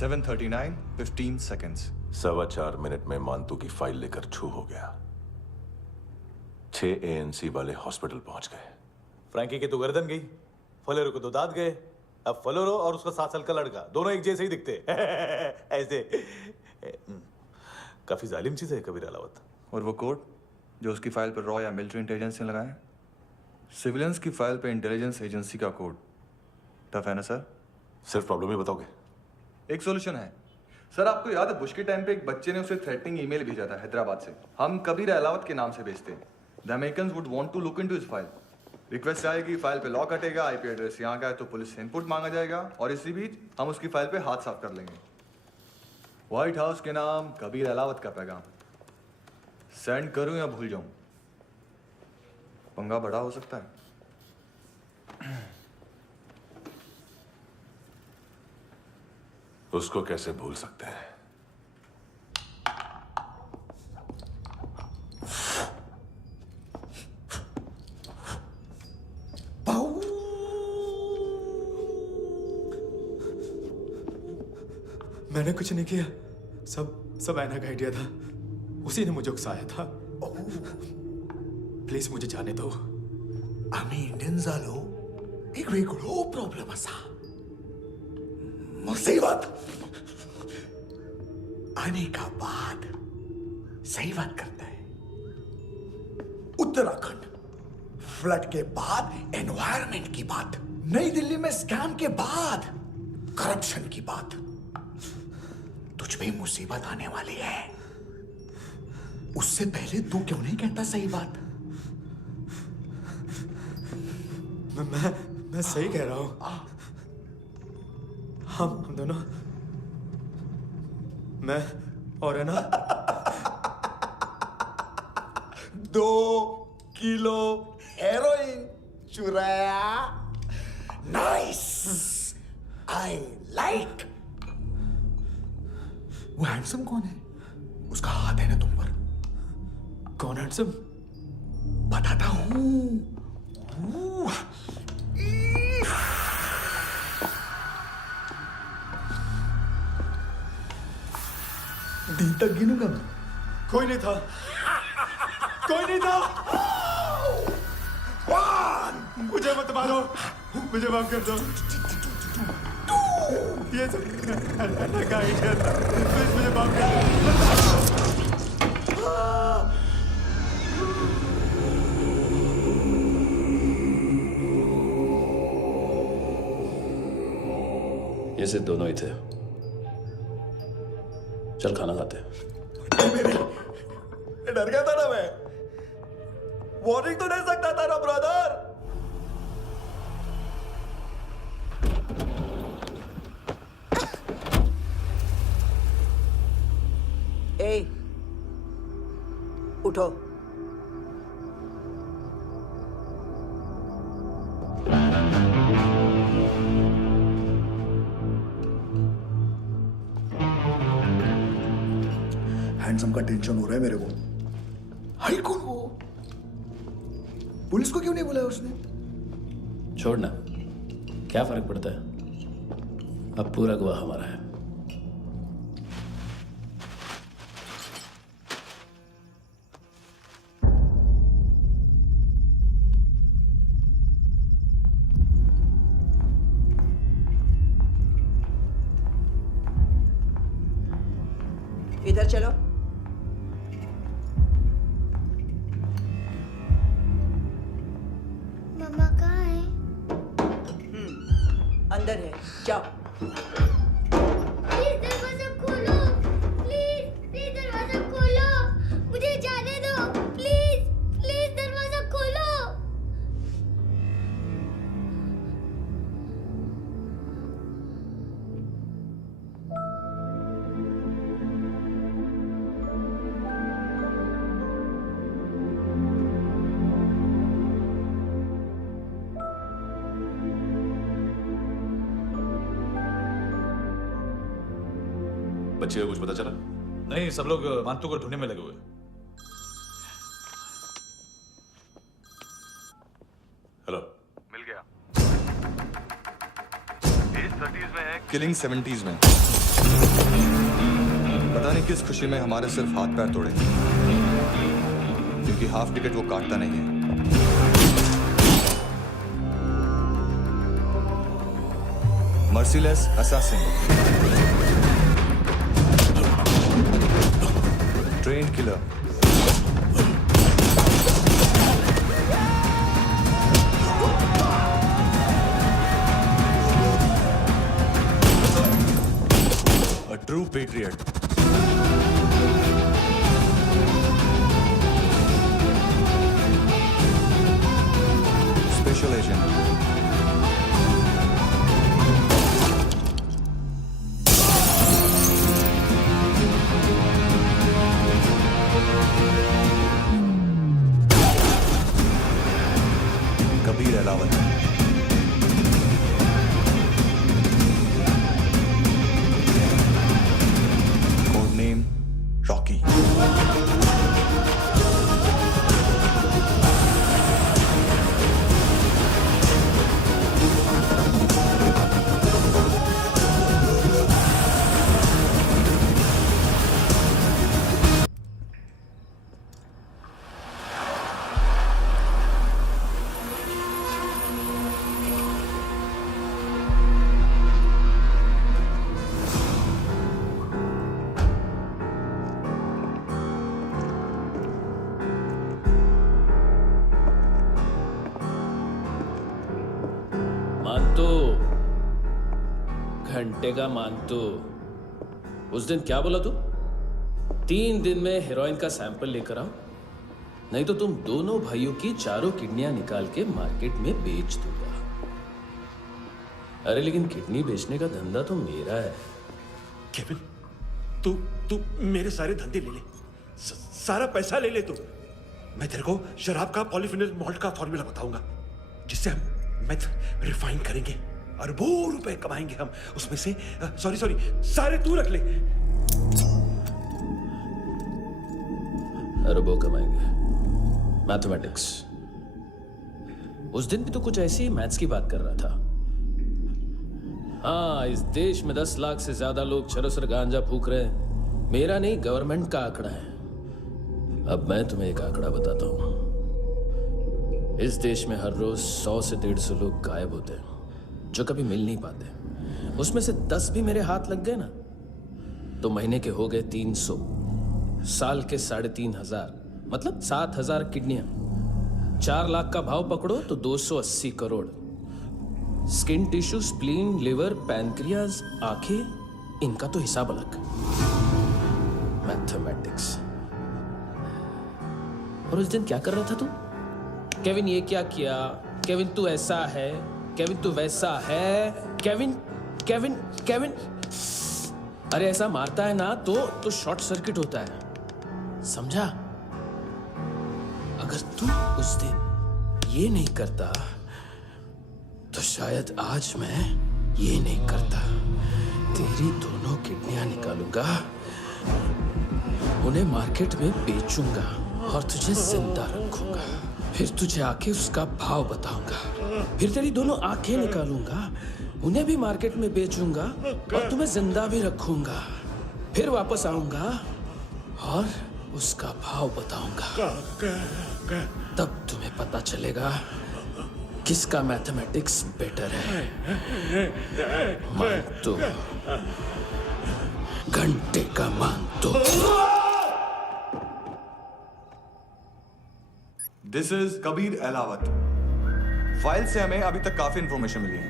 7:39 15 seconds। 4.25 मिनट में मानतू की फाइल लेकर छू हो गया। 6 ANC वाले हॉस्पिटल पहुंच गए। फ्रैंकी की तो गर्दन गई, फलेरो को तो दांत गए। अब फलेरो और उसका 7 साल का लड़का दोनों एक जैसे ही दिखते। ऐसे काफी जालिम चीज है कबीर अलावत। और वो कोड जो उसकी फाइल पर रॉ या मिलिट्री इंटेलिजेंस ने लगाया, सिविलियंस की फाइल पे इंटेलिजेंस एजेंसी का कोड। टफ है ना सर? सिर्फ प्रॉब्लम ही बताओगे? एक सॉल्यूशन है। सर आपको याद है बुश के टाइम पे एक बच्चे ने उसे थ्रेटनिंग ईमेल भेजा था हैदराबाद से। हम कबीर अहलावत के नाम से भेजते हैं। The Americans would want to look into his file. Request आएगी, फाइल पे लॉक हटेगा, आईपी एड्रेस यहाँ का है तो पुलिस से इनपुट मांगा जाएगा और इसी बीच हम उसकी फाइल पे हाथ साफ कर लेंगे। व्हाइट हाउस के नाम कबीर अहलावत का पैगाम। सेंड करूं या भूल जाऊं? पंगा बड़ा हो सकता है। उसको कैसे भूल सकते हैं? मैंने कुछ नहीं किया, सब ऐना का आइडिया था। उसी ने मुझे उकसाया था। प्लीज मुझे जाने दो। आम्ही इंडियन झालो एक वेगळो प्रॉब्लेम असा, मुसीबत आने का बाद। सही बात करता है। उत्तराखंड फ्लड के बाद एनवायरनमेंट की बात, नई दिल्ली में स्कैम के बाद करप्शन की बात। तुझ पे मुसीबत आने वाली है, उससे पहले तू क्यों नहीं कहता सही बात? मैं सही कह रहा हूं। हम दोनों, मैं और है ना 2 किलो हेरोइन चुराया। Nice, I like. वो हैंडसम कौन है? उसका हाथ है ना तुम पर? कौन हैंडसम? बताता हूं। दिन तक गिनूंगा मैं। कोई नहीं था, कोई नहीं था। मुझे मत मारो, मुझे माफ कर दो। ये सब ऐना का आइडिया था। प्लीज मुझे माफ कर दो। ये सिर्फ दोनों ही थे। चल खाना खाते हैं। डर गया था ना मैं। वार्निंग तो दे सकता था ना ब्रदर। ए, उठो। हैंडसम का टेंशन हो रहा है मेरे को। हाई कौन वो? पुलिस को क्यों नहीं बुलाया उसने? छोड़ना, क्या फर्क पड़ता है? अब पूरा गवाह हमारा है। इधर चलो। मम्मा कहाँ है? अंदर है, जाओ। प्लीज दरवाजा खोलो, प्लीज दरवाजा खोलो, मुझे जाने दो। प्लीज दरवाजा खोलो। बच्चे को कुछ पता चला? नहीं, सब लोग मानतू को ढूंढने में लगे हुए। हेलो, मिल गया। एज 30s में है, किलिंग 70s में। पता नहीं किस खुशी में हमारे सिर्फ हाथ पैर तोड़े, क्योंकि हाफ टिकट वो काटता नहीं है। Merciless assassin, train killer, true patriot. Special agent. Kabir Ahlawat. Code name Rocky. मानतो, घंटे का मानतो। उस दिन क्या बोला तू? 3 दिन में हेरोइन का सैंपल लेकर आओ, नहीं तो तुम दोनों भाइयों की चारों किडनियां निकाल के मार्केट में बेच दूंगा। अरे लेकिन किडनी बेचने का धंधा तो मेरा है। केविन, तू मेरे सारे धंधे ले ले, सारा पैसा ले ले तू। मैं तेरे को शराब का पॉलीफिनल मॉल्ट का फॉर्मूला बताऊंगा, जिससे हम मेथ रिफाइन करेंगे, अरबों रुपए कमाएंगे हम उसमें से। सॉरी सारे तू रख ले। अरबों कमाएंगे। मैथमेटिक्स। उस दिन भी तो कुछ ऐसी ही मैथ्स की बात कर रहा था। हाँ, इस देश में 10 लाख से ज्यादा लोग चरस और गांजा फूक रहे हैं। मेरा नहीं, गवर्नमेंट का आंकड़ा है। अब मैं तुम्हें एक आंकड़ा बताता हूं। इस देश में हर रोज 100 से 150 लोग गायब होते हैं, जो कभी मिल नहीं पाते। उसमें से 10 भी मेरे हाथ लग गए ना, तो महीने के हो गए 300, साल के 3500, मतलब 7000 किडनियां। 4 लाख का भाव पकड़ो तो 280 crore. Skin tissue, spleen, liver, pancreas, आंखें, इनका तो हिसाब अलग। मैथमेटिक्स। और उस दिन क्या कर रहा था तू? केविन ये क्या किया, केविन तू ऐसा है, केविन तू वैसा है, केविन केविन केविन। अरे ऐसा मारता है ना तो शॉर्ट सर्किट होता है, समझा? अगर तू उस दिन ये नहीं करता तो शायद आज मैं ये नहीं करता। तेरी दोनों किडनियां निकालूंगा, उन्हें मार्केट में बेचूंगा और तुझे जिंदा रखूंगा। फिर तुझे आके उसका भाव बताऊंगा। फिर तेरी दोनों आंखें निकालूंगा, उन्हें भी मार्केट में बेचूंगा और तुम्हें जिंदा भी रखूंगा। फिर वापस आऊंगा और उसका भाव बताऊंगा। तब तुम्हें पता चलेगा किसका मैथमेटिक्स बेटर है। मानतो, घंटे का मानतो। This is Kabir Ahlawat. File से हमें अभी तक काफी इंफॉर्मेशन मिली है।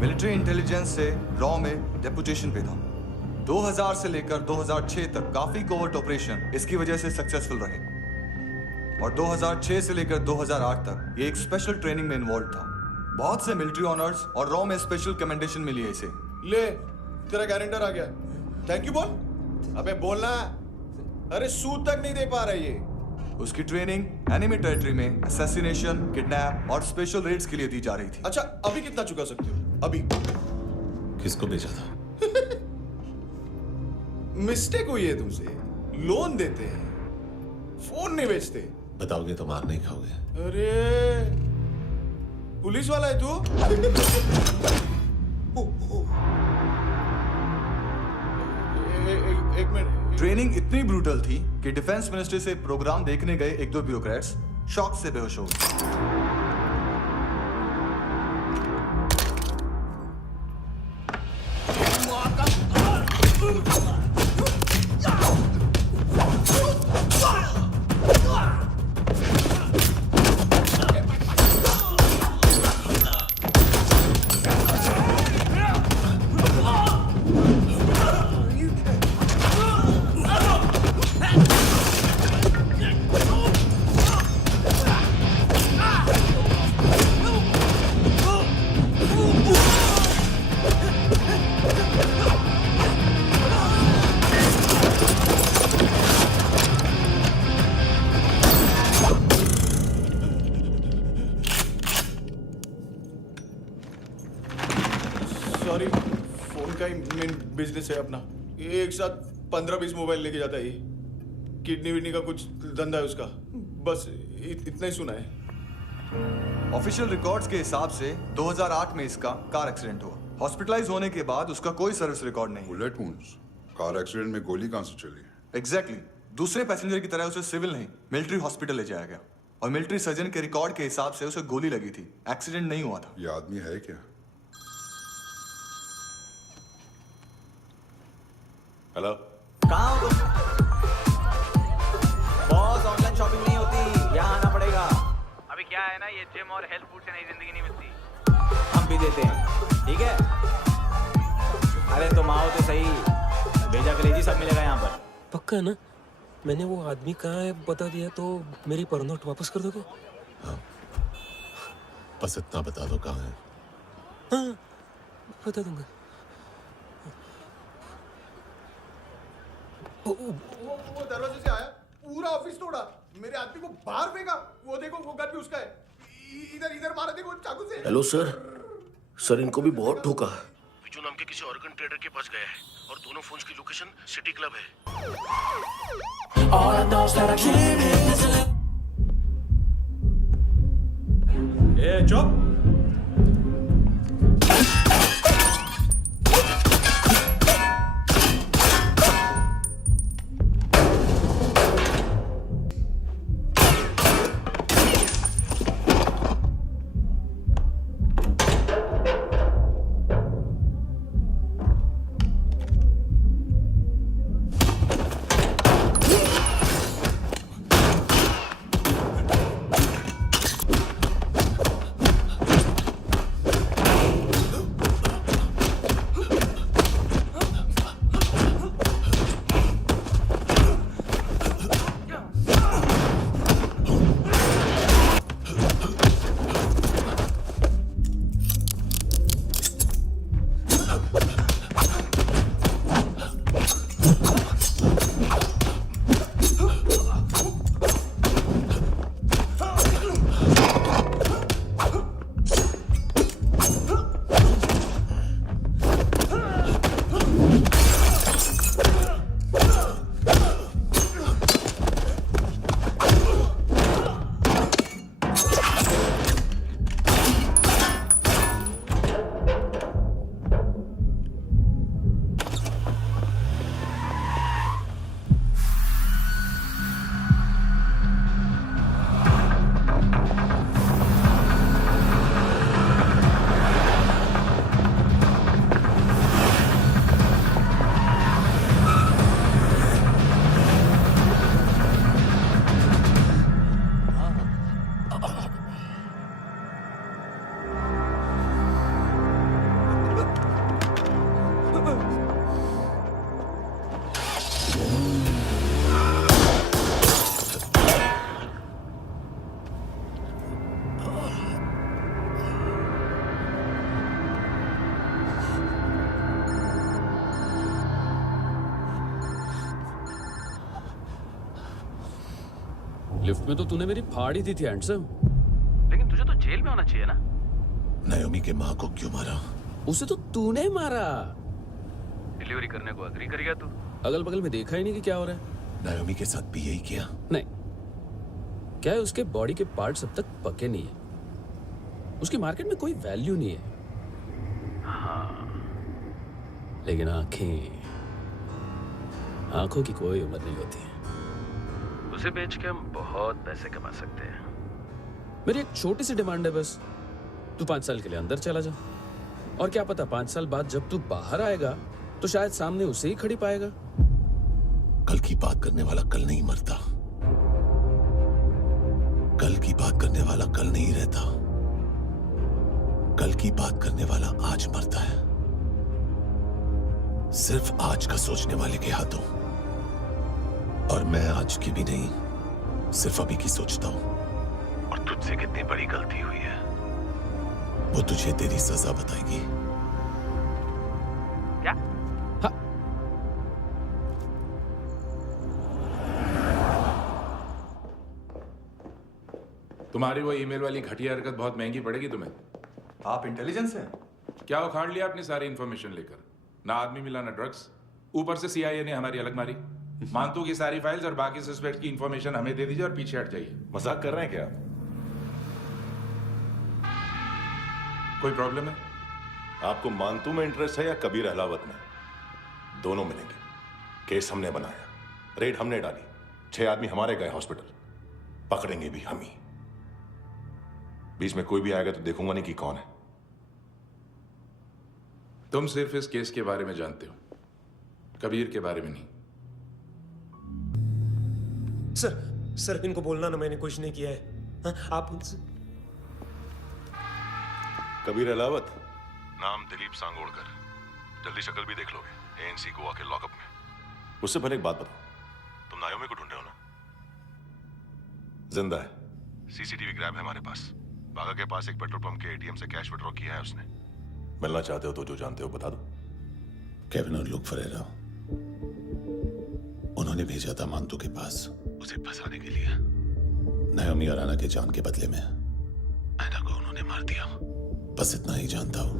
मिलिट्री इंटेलिजेंस से रॉ में डेपुटेशन पे था। 2000 से लेकर 2006 तक काफी कोवर्ट ऑपरेशन इसकी वजह से सक्सेसफुल रहे, और 2006 से लेकर 2008 तक ये एक स्पेशल ट्रेनिंग में इन्वॉल्व था। बहुत से मिलिट्री ऑनर्स और रॉ में स्पेशल कमेंडेशन मिली है इसे। ले, तेरा गारंटर आ गया। थैंक यू बोल। अबे बोलना। अरे सूद तक नहीं दे पा रहा ये। उसकी ट्रेनिंग एनिमी टेरिटरी में असैसिनेशन, किडनैप और स्पेशल रेड्स के लिए दी जा रही थी। अच्छा, अभी कितना चुका सकते हो? अभी किसको भेजा था? मिस्टेक हुई है तुमसे। लोन देते हैं, फोन नहीं बेचते। बताओगे तो मार नहीं खाओगे। अरे पुलिस वाला है तू? एक मिनट। ट्रेनिंग इतनी ब्रूटल थी कि डिफेंस मिनिस्ट्री से प्रोग्राम देखने गए 1-2 ब्यूरोक्रेट्स शॉक से बेहोश हो गए। फोन का ही मेन बिजनेस है अपना। एक साथ 15-20 मोबाइल लेके जाता है ये। किडनी विडनी का कुछ धंधा है उसका। बस इतना ही सुना है। ऑफिशियल रिकॉर्ड्स के हिसाब से 2008 में इसका कार एक्सीडेंट हुआ। हॉस्पिटलाइज होने के बाद उसका कोई सर्विस रिकॉर्ड नहीं। Bullet wounds. कार एक्सीडेंट में गोली कहां से चली? एग्जैक्टली। दूसरे पैसेंजर की तरह उसे सिविल नहीं, मिलिट्री हॉस्पिटल ले जाया गया और मिलिट्री सर्जन के रिकॉर्ड के हिसाब से उसे गोली लगी थी। एक्सीडेंट नहीं हुआ था। ये आदमी है क्या? हेलो, कहाँ हो तुम? बॉस, ऑनलाइन शॉपिंग नहीं होती, यहाँ आना पड़ेगा। अभी क्या है ना, ये जिम और हेल्थ फूड से नई जिंदगी नहीं मिलती। हम भी देते हैं, ठीक है? अरे तुम आओ तो सही, भेजा कलेजी सब मिलेगा यहाँ पर। पक्का ना? मैंने वो आदमी कहाँ है बता दिया तो मेरी पर नोट वापस कर दोगे? हाँ, बस इतना बता दो कहाँ है। हाँ, बता दूंगा। वो दरवाजे से आया, पूरा ऑफिस तोड़ा, मेरे आदमी को बाहर फेंका। वो देखो, वो गन भी उसका है। इधर मारा, देखो चाकू से। हेलो सर, सर इनको भी बहुत ठोका। विजू नाम के किसी ऑर्गन ट्रेडर के पास गया है और दोनों फोन्स की लोकेशन सिटी क्लब है। ए चुप। लिफ्ट में तो तूने मेरी फाड़ ही दी थी हैंडसम। लेकिन तुझे तो जेल में होना चाहिए ना। नायोमी के माँ को क्यों मारा? उसे तो तूने मारा। डिलीवरी करने को अग्री कर गया तू। अगल बगल में देखा ही नहीं कि क्या हो रहा है। नायोमी के साथ भी यही किया? नहीं, क्या है उसके बॉडी के पार्ट्स अब तक पके नहीं है। उसकी मार्केट में कोई वैल्यू नहीं है। हाँ, लेकिन आंखों की कोई उम्र नहीं होती। उसे बेच के हम बहुत पैसे कमा सकते हैं। मेरी एक छोटी सी डिमांड है बस, तू 5 साल के लिए अंदर चला जा, और क्या पता 5 साल बाद जब तू बाहर आएगा तो शायद सामने उसे ही खड़ी पाएगा। कल की बात करने वाला कल नहीं मरता, कल की बात करने वाला कल नहीं रहता, कल की बात करने वाला आज मरता है। सिर्फ आज का सोचने वाले के हाथों। और मैं आज की भी नहीं, सिर्फ अभी की सोचता हूं। और तुझसे कितनी बड़ी गलती हुई है वो तुझे तेरी सजा बताएगी। क्या? हाँ। तुम्हारी वो ईमेल वाली घटिया हरकत बहुत महंगी पड़ेगी तुम्हें। आप इंटेलिजेंस हैं? क्या उखाड़ लिया अपनी सारी इंफॉर्मेशन लेकर? ना आदमी मिला ना ड्रग्स, ऊपर से सीआईए ने हमारी अलग मारी। मानतू की सारी फाइल्स और बाकी सस्पेक्ट की इंफॉर्मेशन हमें दे दीजिए और पीछे हट जाइए। मजाक कर रहे हैं क्या? कोई प्रॉब्लम है? आपको मानतू में इंटरेस्ट है या कबीर अहलावत में? दोनों मिलेंगे। केस हमने बनाया, रेड हमने डाली, 6 आदमी हमारे गए हॉस्पिटल, पकड़ेंगे भी हम ही। बीच में कोई भी आएगा तो देखूंगा नहीं कि कौन है। तुम सिर्फ इस केस के बारे में जानते हो, कबीर के बारे में नहीं। सर इनको बोलना ना मैंने कुछ नहीं किया है। हाँ, आप उनसे। कबीर अहलावत, नाम दिलीप सांगोड़कर। जल्दी शक्ल भी देख लोगे एएनसी गोवा के लॉकअप में। उससे पहले एक बात बताओ, तुम नायोमी को ढूंढ रहे हो ना? जिंदा है, सीसीटीवी ग्रैब है हमारे पास। बागा के पास एक पेट्रोल पंप के एटीएम से कैश विड्रॉ किया है उसने। मिलना चाहते हो तो जो जानते हो बता दो। केविन और लुक फरेरा, उन्होंने भेजा था मानतू के पास उसे फंसाने के लिए। नायोमी और आना के जान के बदले में आना को उन्होंने मार दिया। बस इतना ही जानता हूं।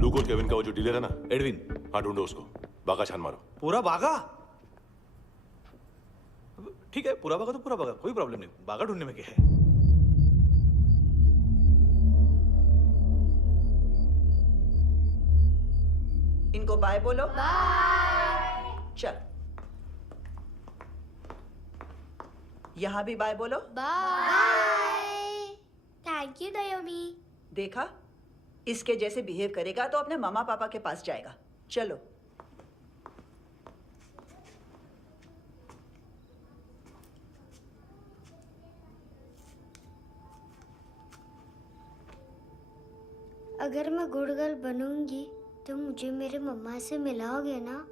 लूक और केविन का वो जो डीलर है ना, एडविन, हाँ ढूंढो उसको। बागा छान मारो। पूरा बागा? ठीक है, पूरा बागा तो पूरा बागा, कोई प्रॉब्लम नहीं। बागा ढूंढने में क्या है? इनको बाय बोलो। बाय। चल, यहां भी बाय बोलो। बाय। Thank you नायोमी। देखा, इसके जैसे बिहेव करेगा तो अपने मामा पापा के पास जाएगा। चलो। अगर मैं गुड गर्ल बनूंगी तो मुझे मेरे मम्मा से मिलाओगे ना?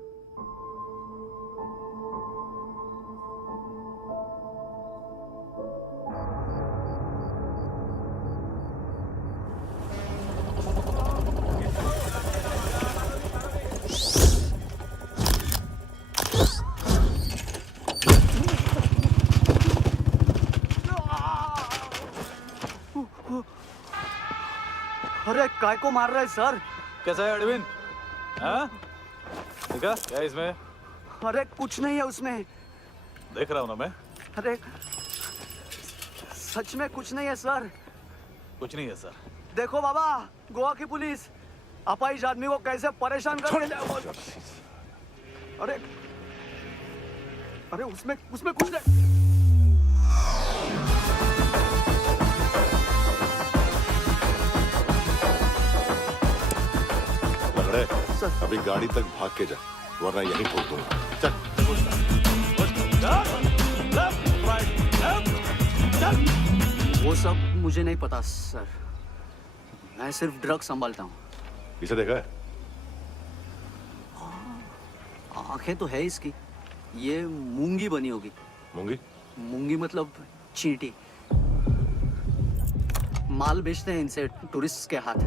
अरे काय को मार रहा है सर? कैसा है एडविन? हाँ? देखा क्या है इसमें? अरे कुछ नहीं है उसमें। देख रहा हूँ ना मैं। अरे सच में कुछ नहीं है सर। कुछ नहीं है सर। देखो बाबा, गोवा की पुलिस अपाहिज आदमी को कैसे परेशान कर रही है। अरे अरे उसमें कुछ नहीं। अभी गाड़ी तक भाग के जा, वरना यहीं ठोक दूंगा। चल। वो सब मुझे नहीं पता सर, मैं सिर्फ ड्रग संभालता हूँ। इसे देखा है? आंखें तो है इसकी, ये मूंगी बनी होगी। मूंगी? मूंगी मतलब चींटी। माल बेचते हैं इनसे टूरिस्ट के हाथ,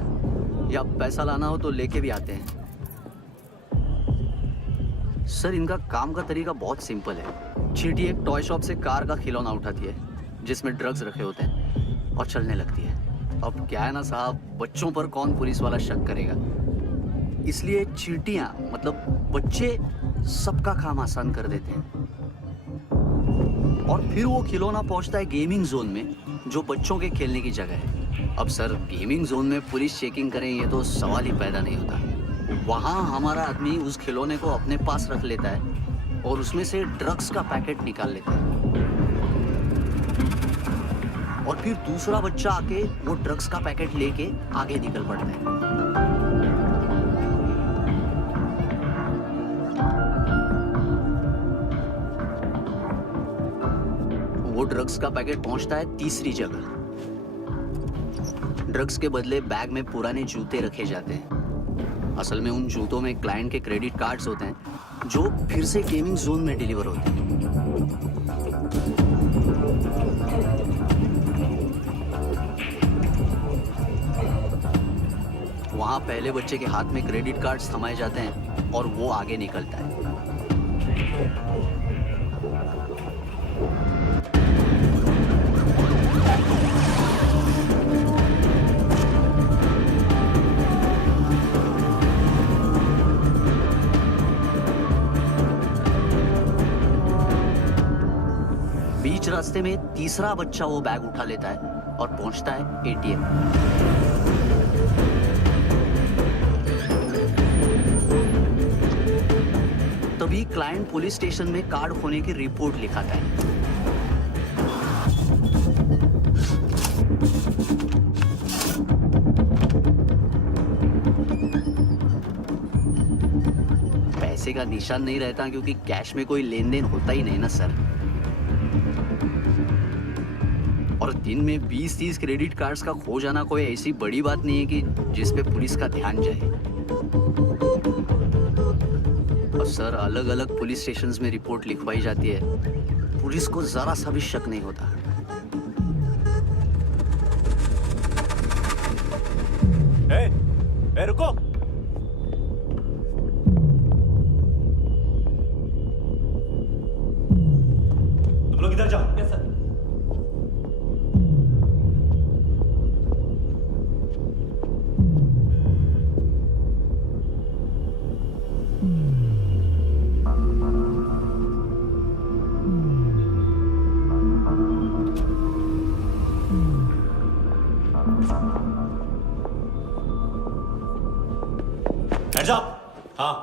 या पैसा लाना हो तो लेके भी आते हैं। सर इनका काम का तरीका बहुत सिंपल है। चींटी एक टॉय शॉप से कार का खिलौना उठाती है जिसमें ड्रग्स रखे होते हैं और चलने लगती है। अब क्या है ना साहब, बच्चों पर कौन पुलिस वाला शक करेगा, इसलिए चींटियां मतलब बच्चे सबका काम आसान कर देते हैं। और फिर वो खिलौना पहुंचता है गेमिंग जोन में, जो बच्चों के खेलने की जगह है। अब सर गेमिंग जोन में पुलिस चेकिंग करें ये तो सवाल ही पैदा नहीं होता। वहाँ हमारा आदमी उस खिलौने को अपने पास रख लेता है और उसमें से ड्रग्स का पैकेट निकाल लेता है, और फिर दूसरा बच्चा आके वो ड्रग्स का पैकेट लेके आगे निकल पड़ता है। वो ड्रग्स का पैकेट पहुंचता है तीसरी जगह। ड्रग्स के बदले बैग में पुराने जूते रखे जाते हैं। असल में उन जूतों में क्लाइंट के क्रेडिट कार्ड्स होते हैं जो फिर से गेमिंग जोन में डिलीवर होते हैं। वहां पहले बच्चे के हाथ में क्रेडिट कार्ड्स थमाए जाते हैं और वो आगे निकलता है। रास्ते में तीसरा बच्चा वो बैग उठा लेता है और पहुंचता है एटीएम। तभी क्लाइंट पुलिस स्टेशन में कार्ड खोने की रिपोर्ट लिखाता है। पैसे का निशान नहीं रहता क्योंकि कैश में कोई लेन देन होता ही नहीं ना सर। और दिन में 20-30 क्रेडिट कार्ड्स का खो जाना कोई ऐसी बड़ी बात नहीं है कि जिस पे पुलिस का ध्यान जाए। और सर अलग अलग पुलिस स्टेशंस में रिपोर्ट लिखवाई जाती है, पुलिस को जरा सा भी शक नहीं होता। रुको, तुम लोग इधर जाओ। Yes sir. Heads up! हाँ।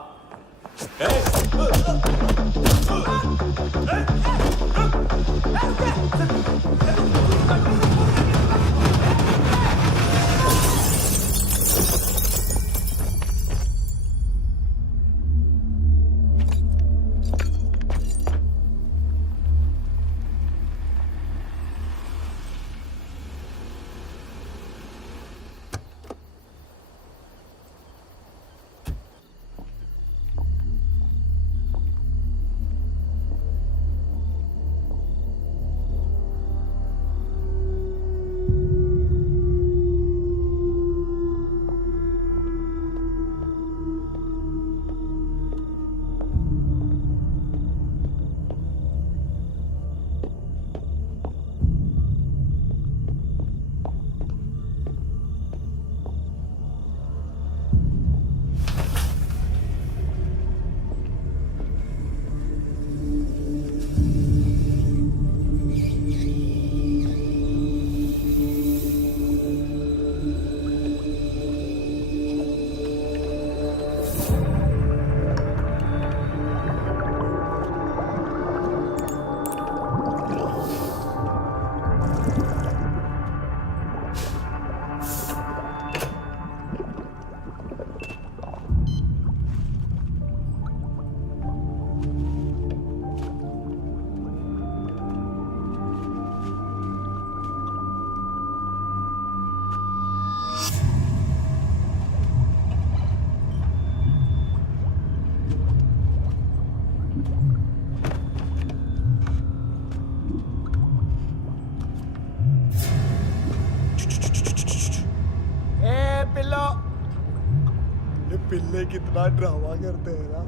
पिल्ले कितना ड्रामा करते हैं ना।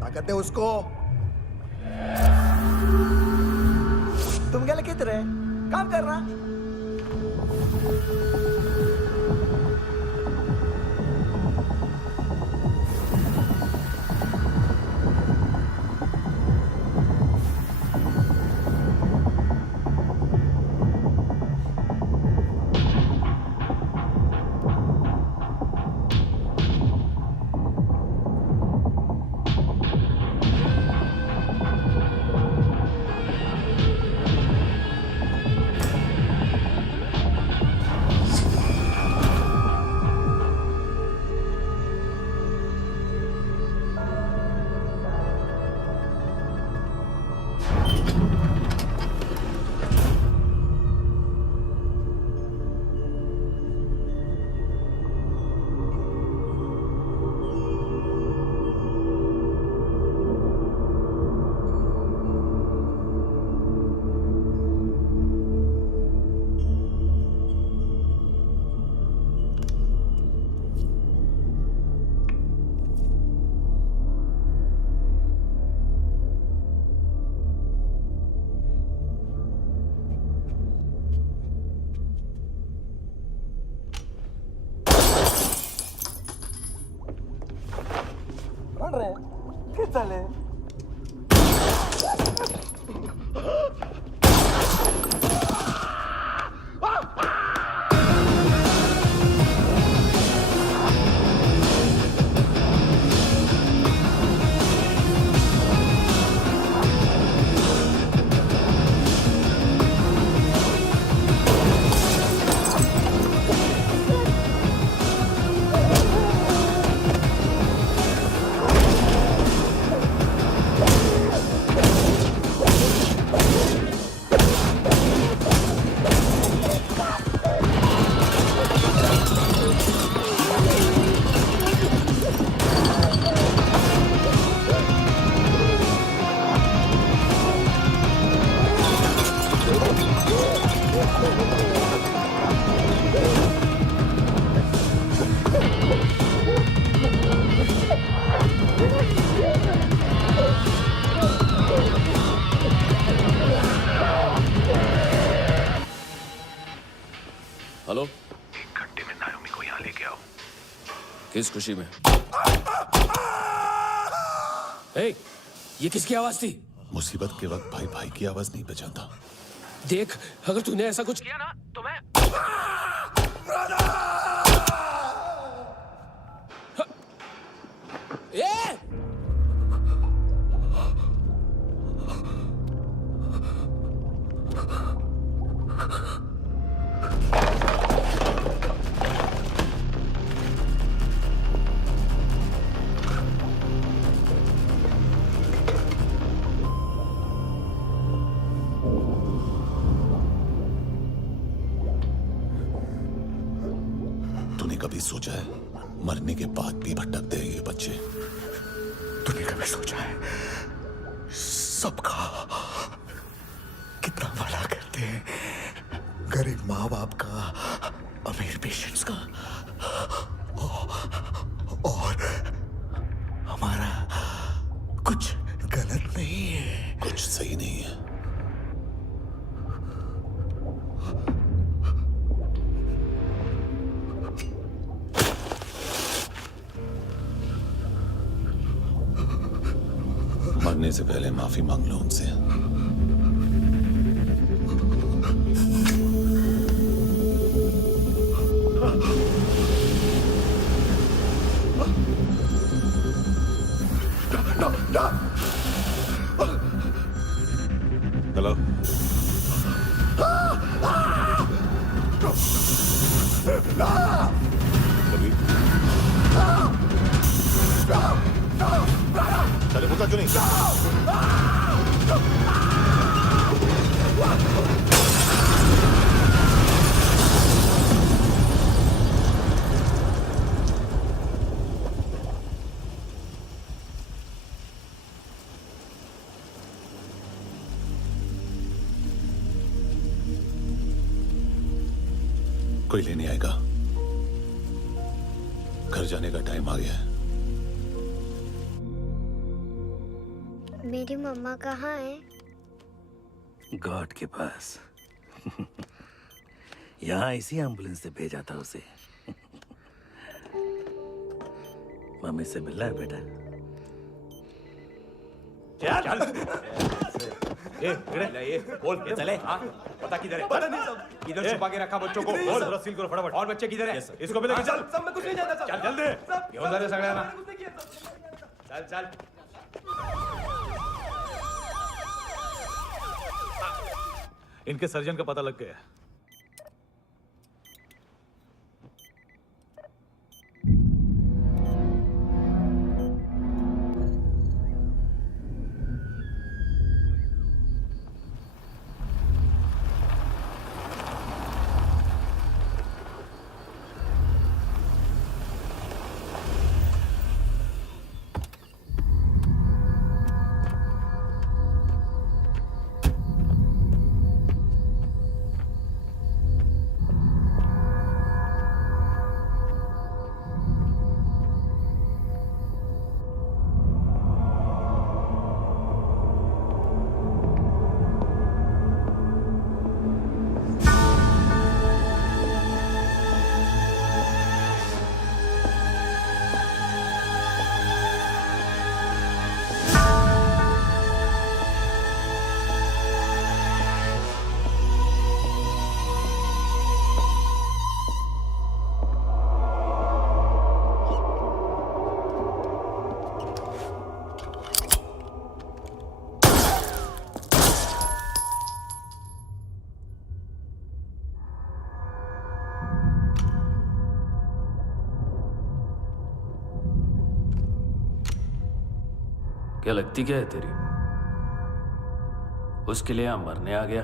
ताकत है उसको। तुम क्या लिखित रहे? काम कर रहा। किस खुशी में? ए, ये किसकी आवाज थी? मुसीबत के वक्त भाई भाई की आवाज नहीं पहचानता। देख, अगर तूने ऐसा कुछ किया ना तो मैं ए! तूने कभी सोचा है मरने के बाद भी भटकते हैं ये बच्चे? तूने कभी सोचा है सबका कितना भला करते हैं? गरीब माँ बाप का, अमीर पेशेंट्स का, और हमारा कुछ गलत नहीं है, कुछ सही नहीं है। मरने से पहले माफी मांग लो उनसे। हेलो। चले मुद्दा क्यों नहीं? कोई लेने आएगा। घर जाने का टाइम आ गया है। मेरी मम्मा कहाँ है? गॉड के पास। यहाँ इसी एम्बुलेंस से भेजा था उसे। मम्मी से मिलना है बेटा। चल। ये बोल के चले। हाँ, पता किधर है? पता नहीं सब। इधर छुपा के रखा बच्चों को। बोल, थोड़ा सील करो फटाफट। और बच्चे किधर है? इसको भी लेके चल। सब मैं कुछ नहीं जानता सब। चल जल्दी। क्यों जा रहे सगळे ना? चल चल। इनके सर्जन का पता लग गया। क्या लगती क्या है तेरी? उसके लिए यहां मरने आ गया?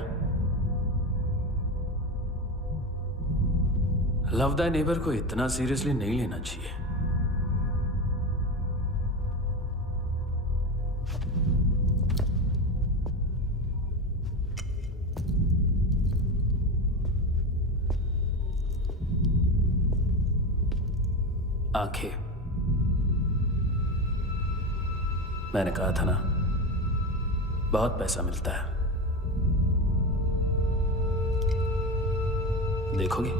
लव द नेबर को इतना सीरियसली नहीं लेना चाहिए। आंखें, मैंने कहा था ना, बहुत पैसा मिलता है। देखोगी?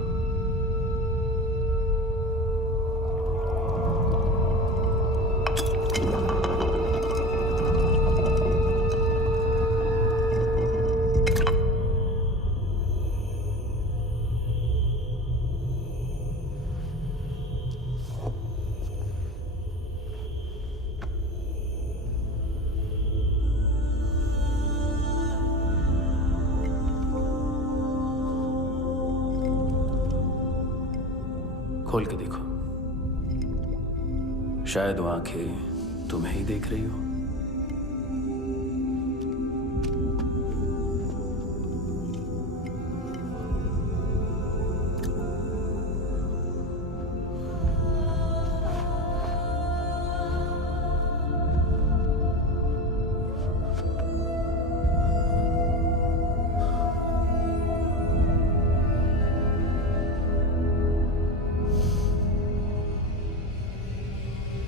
खोल के देखो, शायद वो आंखें तुम्हें ही देख रही हो।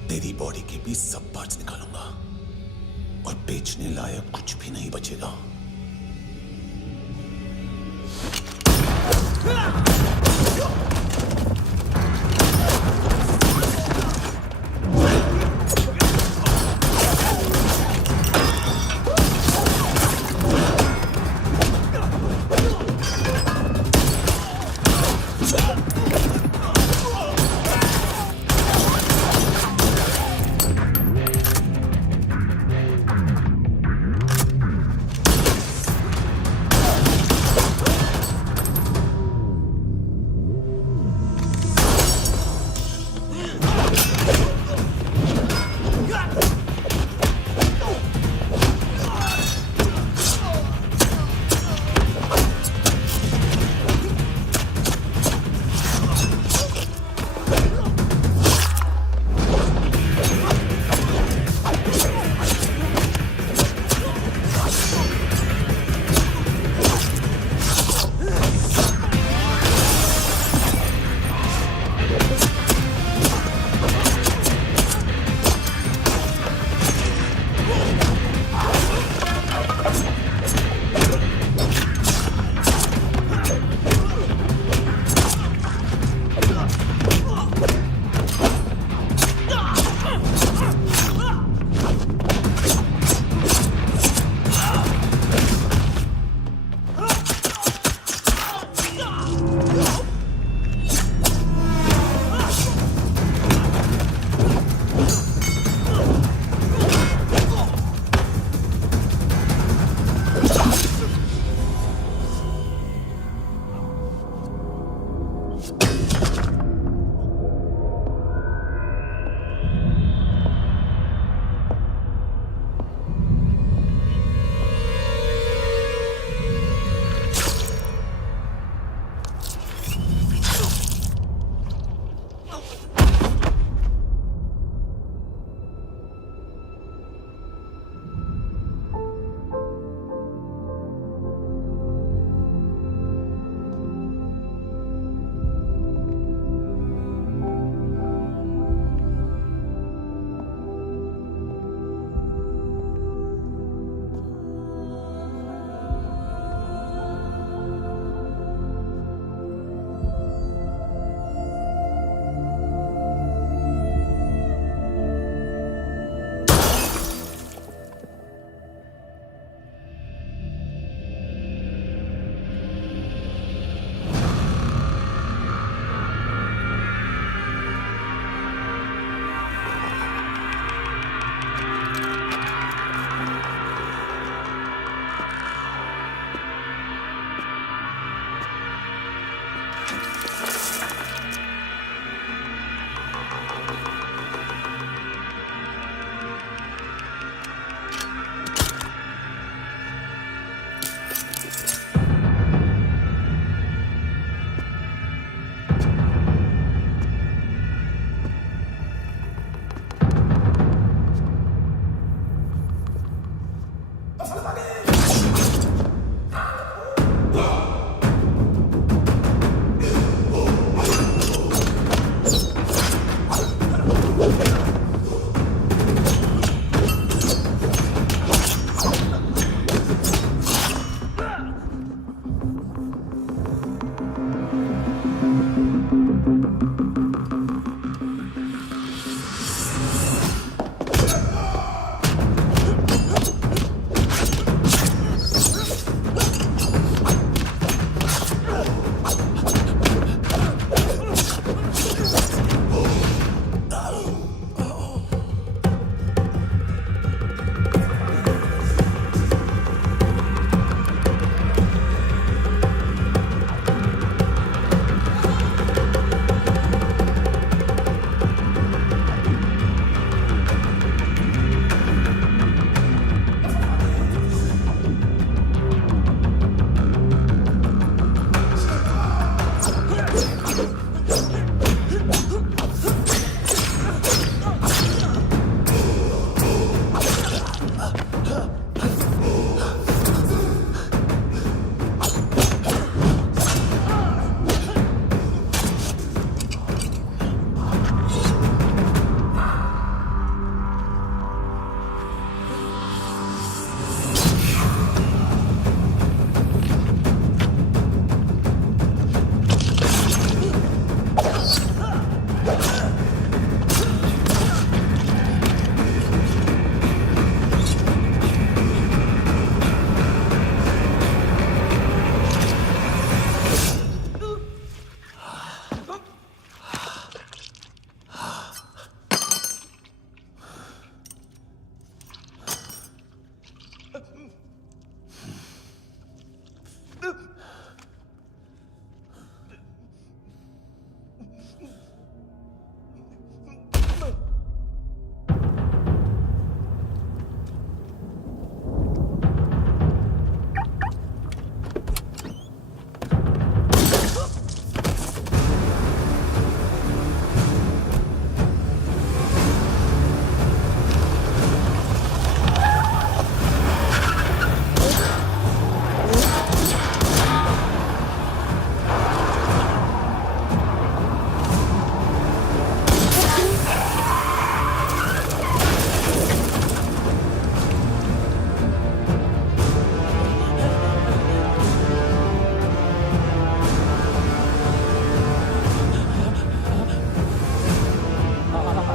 तेरी बॉडी के भी सब पार्ट्स निकालूंगा और बेचने लायक कुछ भी नहीं बचेगा।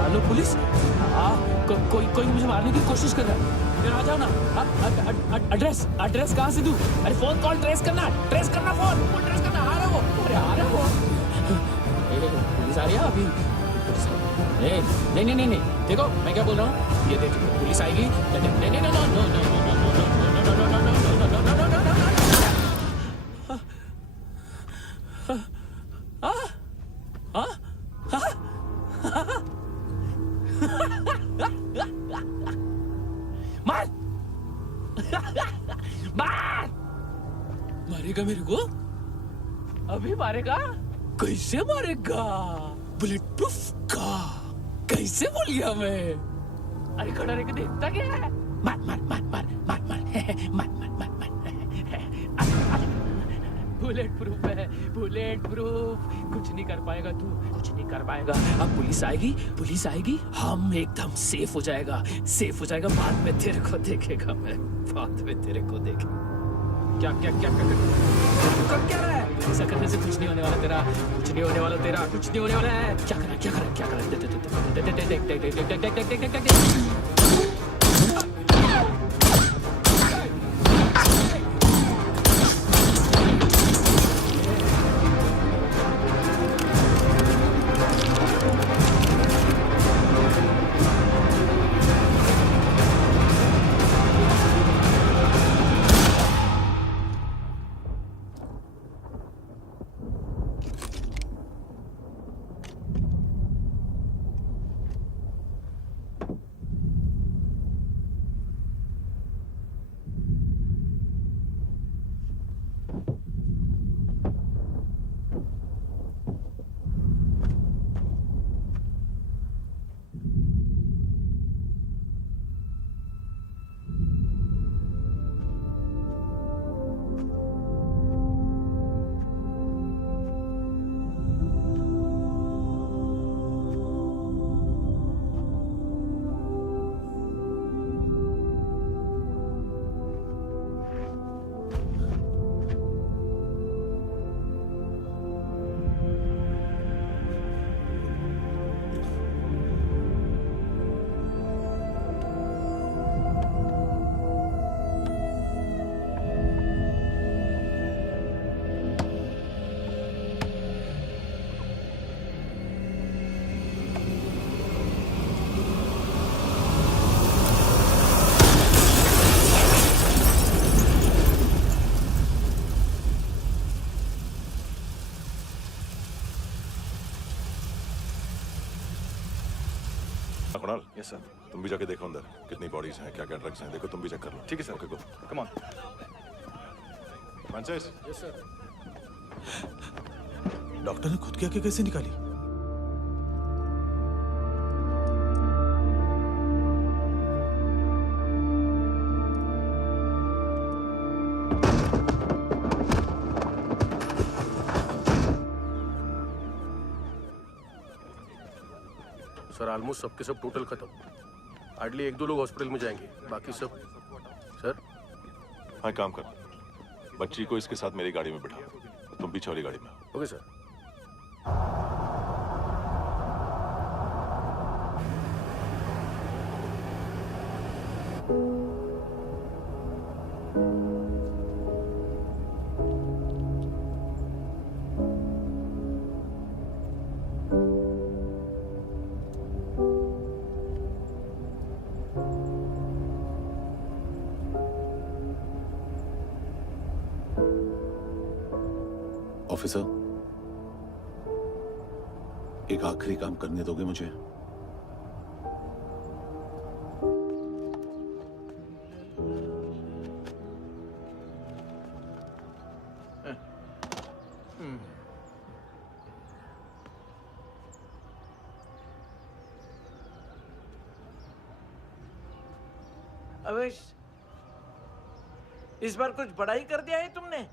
हेलो पुलिस, कोई मुझे मारने की कोशिश कर रहा है। फिर आ जाओ ना। एड्रेस कहाँ से दूं? अरे फोन कॉल ट्रेस करना फोन ट्रेस करना। आ रहा वो, अरे आ रहा वो। पुलिस आ रही है अभी। नहीं, देखो मैं क्या बोल रहा हूँ, ये देखो पुलिस आएगी। मारेगा मेरे को? अभी मारेगा? कैसे मारेगा? बुलेट प्रूफ का कैसे बोल गया मैं? अरे खड़ा रह के देखता क्या है? मार बुलेट प्रूफ है, बुलेट प्रूफ। कुछ नहीं कर पाएगा तू, कुछ नहीं कर पाएगा। अब पुलिस आएगी, हम एकदम सेफ हो जाएगा। बाद में तेरे को देखेगा मैं, बाद में तेरे को देखेगा। क्या रहा है? ऐसा करने से कुछ नहीं होने वाला तेरा, कुछ नहीं होने वाला है। क्या कर रहा है? देख। कुणाल, यस सर, तुम भी जाके देखो अंदर कितनी बॉडीज हैं, क्या क्या ड्रग्स हैं, देखो तुम भी चेक कर लो। ठीक है sir. Okay, go, come on. Francis. Yes sir. Doctor ने खुद की आंखें कैसे निकाली? सर ऑलमोस्ट सबके सब टोटल खत्म। हार्डली 1-2 लोग हॉस्पिटल में जाएंगे, बाकी सब। सर हाँ, काम कर, बच्ची को इसके साथ मेरी गाड़ी में बिठा, तुम पीछे वाली गाड़ी में। Okay sir. ऑफिसर, एक आखिरी काम करने दोगे मुझे? अवेश, इस बार कुछ बड़ा ही कर दिया है तुमने।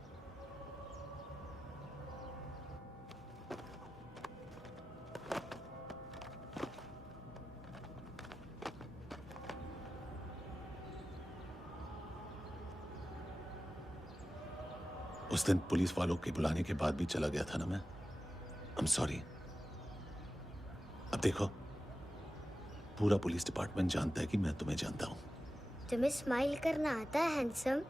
उस दिन पुलिस वालों के बुलाने के बाद भी चला गया था ना मैं। I'm sorry। अब देखो, पूरा पुलिस डिपार्टमेंट जानता है कि मैं तुम्हें जानता हूँ। तुम्हें स्माइल करना आता है हैंडसम?